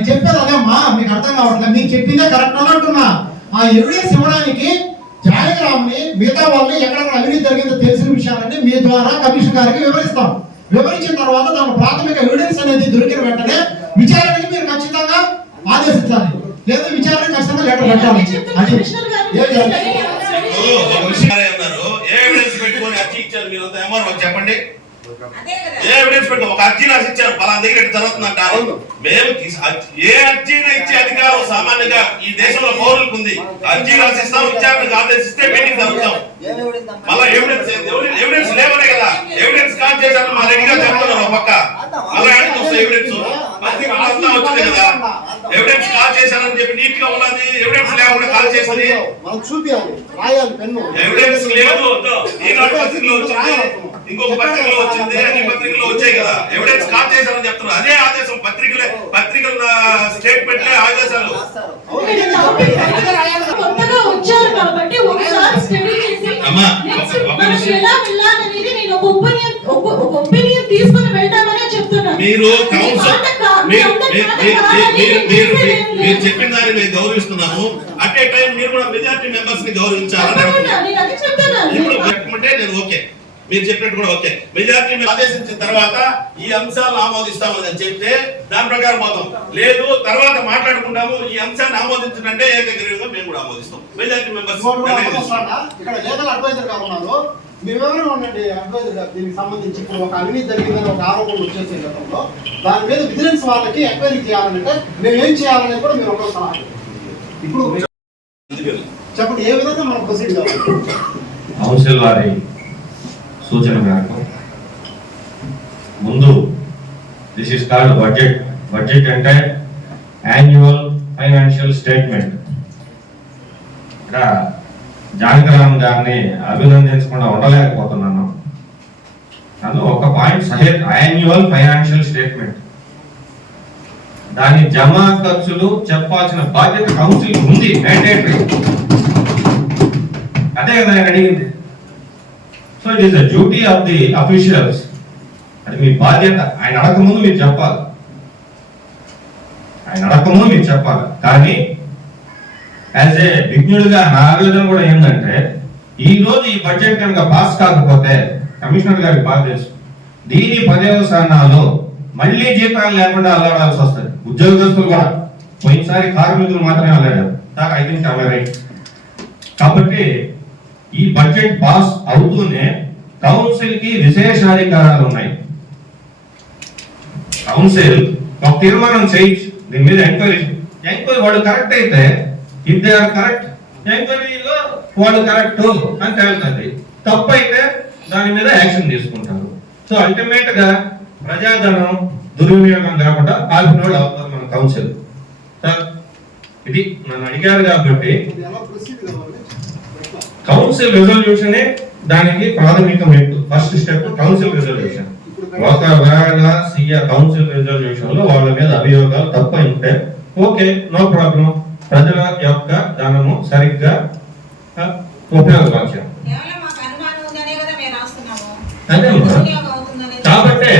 చెప్పారు అదేమ్మా, మీకు అర్థం కావట్లేదు, మీకు చెప్పిందే కరెక్ట్ అని అంటున్నా. ఆ ఎవిడెన్స్ ఇవ్వడానికి జానకిరామ్ని మిగతా వాళ్ళని ఎక్కడ అవినీతి జరిగిందో తెలిసిన విషయాలన్నీ మీ ద్వారా కమిషన్ గారికి వివరిస్తాం. వివరించిన తర్వాత దాని ప్రాథమిక ఎవిడెన్స్ అనేది దొరికిన వెంటనే విచారణకి మీరు ఖచ్చితంగా ఆదేశించాలి, లేదా విచారణ ఖచ్చితంగా లెటర్ పెట్టాలి. చెప్పండి, ఏ ఎవిడెన్స్ పెట్టుకో, ఒక అర్జీ రాసి ఇచ్చారు పలానా దగ్గర జరుగుతుందంటారు. మేము ఏ అర్జీని ఇచ్చే అధికారం సామాన్యంగా ఈ దేశంలో పౌరులకు ఉంది. అర్జీ రాసిస్తాం, విచారణకు ఆదేశిస్తే మీటింగ్ జరుగుతాం. మళ్ళీ ఎవిడెన్స్ లేవనే కదా ఎవిడెన్స్ కాల్ చేశారు మా రెడ్డిగా చెప్తున్నారు. ఒక పక్క మళ్ళీ ఎవిడెన్స్ పత్రికలు వచ్చింది కదా, ఎవిడెన్స్ కాల్ చేశారని చెప్పి నీట్ గా ఉన్నది, ఎవిడెన్స్ లేకుండా కాల్ చేసింది, ఎవిడెన్స్ లేదు. ఈనాడు పత్రికలో వచ్చింది, ఇంకొక పత్రికలో వచ్చింది, అన్ని పత్రికల్లో వచ్చాయి కదా, ఎవిడెన్స్ కాల్ చేశారని చెప్తున్నారు. అదే ఆదేశం, పత్రికల స్టేట్మెంట్ ఆదేశాలు. కొత్తగా వచ్చారు కాబట్టి ఒకసారి స్టడీ చేసి మనం ఎలా వెళ్ళాలనేది నేను ఒక ఒపీనియన్ తీసుకొని వెళ్తామని చెప్తున్నాను. మీరు మీరు చెప్పిన దాన్ని మేము గౌరవిస్తున్నాము. అట్ ఏ టైం మీరు కూడా మెజారిటీ మెంబర్స్ ని గౌరవించాలని అంటే నేను ఓకే, మీరు చెప్పినట్టు కూడా ఓకే. మెజారిటీ ఆదేశించిన తర్వాత ఈ అంశాలను ఆమోదిస్తామని చెప్తే దాని ప్రకారం పోతాం. లేదు తర్వాత మాట్లాడుకుంటాము, ఈ అంశాన్ని ఆమోదించినంటే ఏకగ్రీవంగా మేము కూడా ఆమోదిస్తాం. మెజారిటీ మెంబర్స్ ఇక్కడ లీగల్ అడ్వైజర్ గా ఉన్నారు, మీ వివరణ ఉండండి. అడ్వైజర్ గారు దీనికి సంబంధించి ఇప్పుడు ఒక అవినీతి జరిగిందని ఒక ఆరోపణ వచ్చేసే గతంలో దాని మీద విజిలెన్స్ వాళ్ళకి ఎంక్వైరీ చేయాలంటే మేము ఏం చేయాలనేది కూడా మీరు ఒక సలహా ఇప్పుడు చెప్పండి, ఏ విధంగా మనం ప్రొసీడ్ కావాలి. కౌన్సిల్ వారి సూచన మేరకు ముందు this is called budget. Budget అంటే యాన్యువల్ ఫైనాన్షియల్ స్టేట్మెంట్. ఇక్కడ జానకిరామ్ గారిని అభినందించకుండా ఉండలేకపోతున్నాను. అందులో ఒక పాయింట్ సహేత్ యాన్యువల్ ఫైనాన్షియల్ స్టేట్మెంట్, దాని జమా ఖర్చులు చెప్పాల్సిన బాధ్యత కౌన్సిల్ ఉంది, మ్యాండేటరీ. అదే కదా ఆయన అడిగింది. So it is the duty of the officials, అది మీ బాధ్యత. ఆయన అడగకముందు మీరు చెప్పాలి, ఆయన అడగకముందు మీరు చెప్పాలి. కానీ యాజ్ ఏ విజ్ఞుడిగా నా ఆవేదన కూడా ఏంటంటే, ఈ రోజు ఈ బడ్జెట్ కనుక పాస్ కాకపోతే కమిషనర్ గారికి బాగా తెలుసు, దీని పర్యవసానాలు మళ్ళీ జీతాలు లేకుండా అల్లాడాల్సి వస్తుంది. ఉద్యోగస్తులు కూడా పోయినసారి కార్మికులు మాత్రమే అల్లాడారు. ఐ థింక్ అవే రైట్. కాబట్టి ఈ బడ్జెట్ పాస్ అవుతూనే కౌన్సిల్ కి విశేషాధికారాలు ఉన్నాయి. కౌన్సిల్ ఒక తీర్మానం చేయొచ్చు దీని మీద. ఎంక్వైరీ వాళ్ళు కరెక్ట్ అయితే, ఇఫ్ దే ఆర్ కరెక్ట్, ఎంక్వైరీలో వాళ్ళు కరెక్ట్ అని తేలుతుంది. తప్పు అయితే దాని మీద యాక్షన్ తీసుకుంటారు. సో అల్టిమేట్ గా ప్రజాధనం దుర్వినియోగం కాకుండా కాల్పిన వాళ్ళు అవుతారు మన కౌన్సిల్. సార్ ఇది నన్ను అడిగారు కాబట్టి కౌన్సిల్ రెజల్యూషన్ దానికి ప్రాథమికం. First step council resolution. ఒకవేళ కౌన్సిల్ రెజల్యూషన్ లో వాళ్ళ మీద అభియోగాలు తప్ప ఉంటే ఓకే, నో ప్రాబ్లం, ప్రజల యొక్క ధనము సరిగ్గా ఉపయోగపరిచాం. కాబట్టి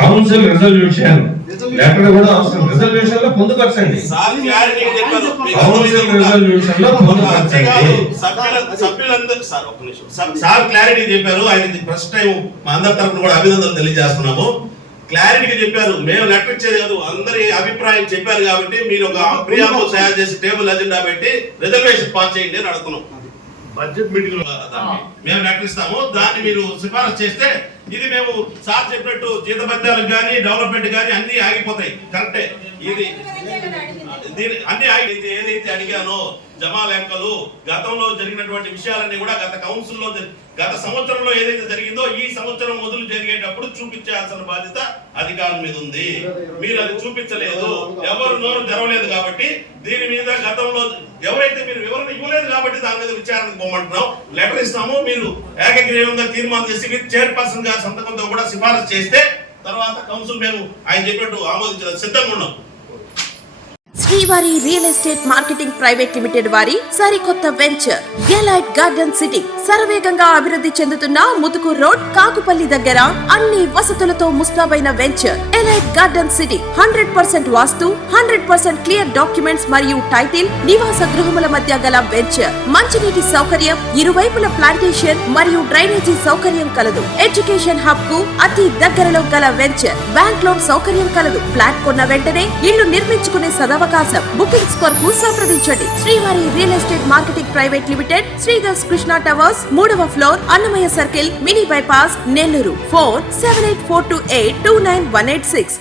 కౌన్సిల్ రెజల్యూషన్ లెటర్ కూడా అవసరం, రిజర్వేషన్ లో పొందుపరచండి. సార్ క్లారిటీగా చెప్పారు. కౌన్సిల్ రిజర్వేషన్ లో పొందుపరచండి. సభ్యులందరూ సార్ ఒక్క నిమిషం సార్ క్లారిటీ చెప్పారు. ఆయన ఫస్ట్ టైం మా అందరి తరఫున కూడా అభినందనలు తెలియజేస్తున్నాము. క్లారిటీగా చెప్పారు. మేము లెటర్ ఇచ్చేది కాదు, అందరి అభిప్రాయం చెప్పారు కాబట్టి మీరు ఒక ప్రియాంబుల్ తయారు చేసి టేబుల్ అజెండా పెట్టి రిజర్వేషన్ పాస్ చేయండి అని అడుగుతున్నాం. బడ్జెట్ మీటింగ్ మేము లెటర్ ఇస్తాము, దాన్ని మీరు సిఫారసు చేస్తే ఇది మేము సార్ చెప్పినట్టు జీతభత్యాలకు కానీ డెవలప్మెంట్ కానీ అన్ని ఆగిపోతాయి. కరెక్టే. ఇది అన్ని ఆగి ఏదైతే అడిగానో జమా లెక్కలు గతంలో జరిగినటువంటి విషయాలన్నీ కూడా గత కౌన్సిల్లో గత సంవత్సరంలో ఏదైతే జరిగిందో ఈ సంవత్సరం మొదలు జరిగేటప్పుడు చూపించాల్సిన బాధ్యత అధికారుల మీద ఉంది. మీరు అది చూపించలేదు, ఎవరు నోరు తెరవలేదు కాబట్టి దీని మీద గతంలో ఎవరైతే మీరు వివరణ ఇవ్వలేదు కాబట్టి దాని మీద విచారణకు పోమంటున్నాం. లెటర్ ఇస్తాము, మీరు ఏకగ్రీవంగా తీర్మానం చేసి విత్ చైర్పర్సన్ గారి సంతకంతో కూడా సిఫారసు చేస్తే తర్వాత కౌన్సిల్ మేము ఆయన చెప్పినట్టు ఆమోదించడానికి సిద్ధంగా ఉన్నాం. శ్రీవారి real estate marketing private limited వారి సరికొత్త వెంచర్ ఎలైట్ గార్డెన్ సిటీ శరవేగంగా అభివృద్ధి చెందుతున్న ముతుకూర్ రోడ్ కాకుపల్లి దగ్గర అన్ని వసతులతో ముస్తాబైన వెంచర్ ఎలైట్ గార్డెన్ సిటీ 100% వాస్తు 100% క్లియర్ డాక్యుమెంట్స్ మరియు టైటిల్ నివాస గృహముల మధ్య గల వెంచర్. మంచినీటి సౌకర్యం, ఇరువైపుల ప్లాంటేషన్ మరియు డ్రైనేజీ సౌకర్యం కలదు. ఎడ్యుకేషన్ హబ్ కు అతి దగ్గరలో గల వెంచర్. బ్యాంక్ లోన్ సౌకర్యం కలదు. ఫ్లాట్ కొన్న వెంటనే ఇల్లు నిర్మించుకునే సదవకాశం. బుకింగ్స్ కొరకు సంప్రదించండి. Srivari real estate marketing private limited, Sridhar's Krishna towers, 3వ floor, Annamayya circle, mini bypass, Nellore. Phone 7842829186.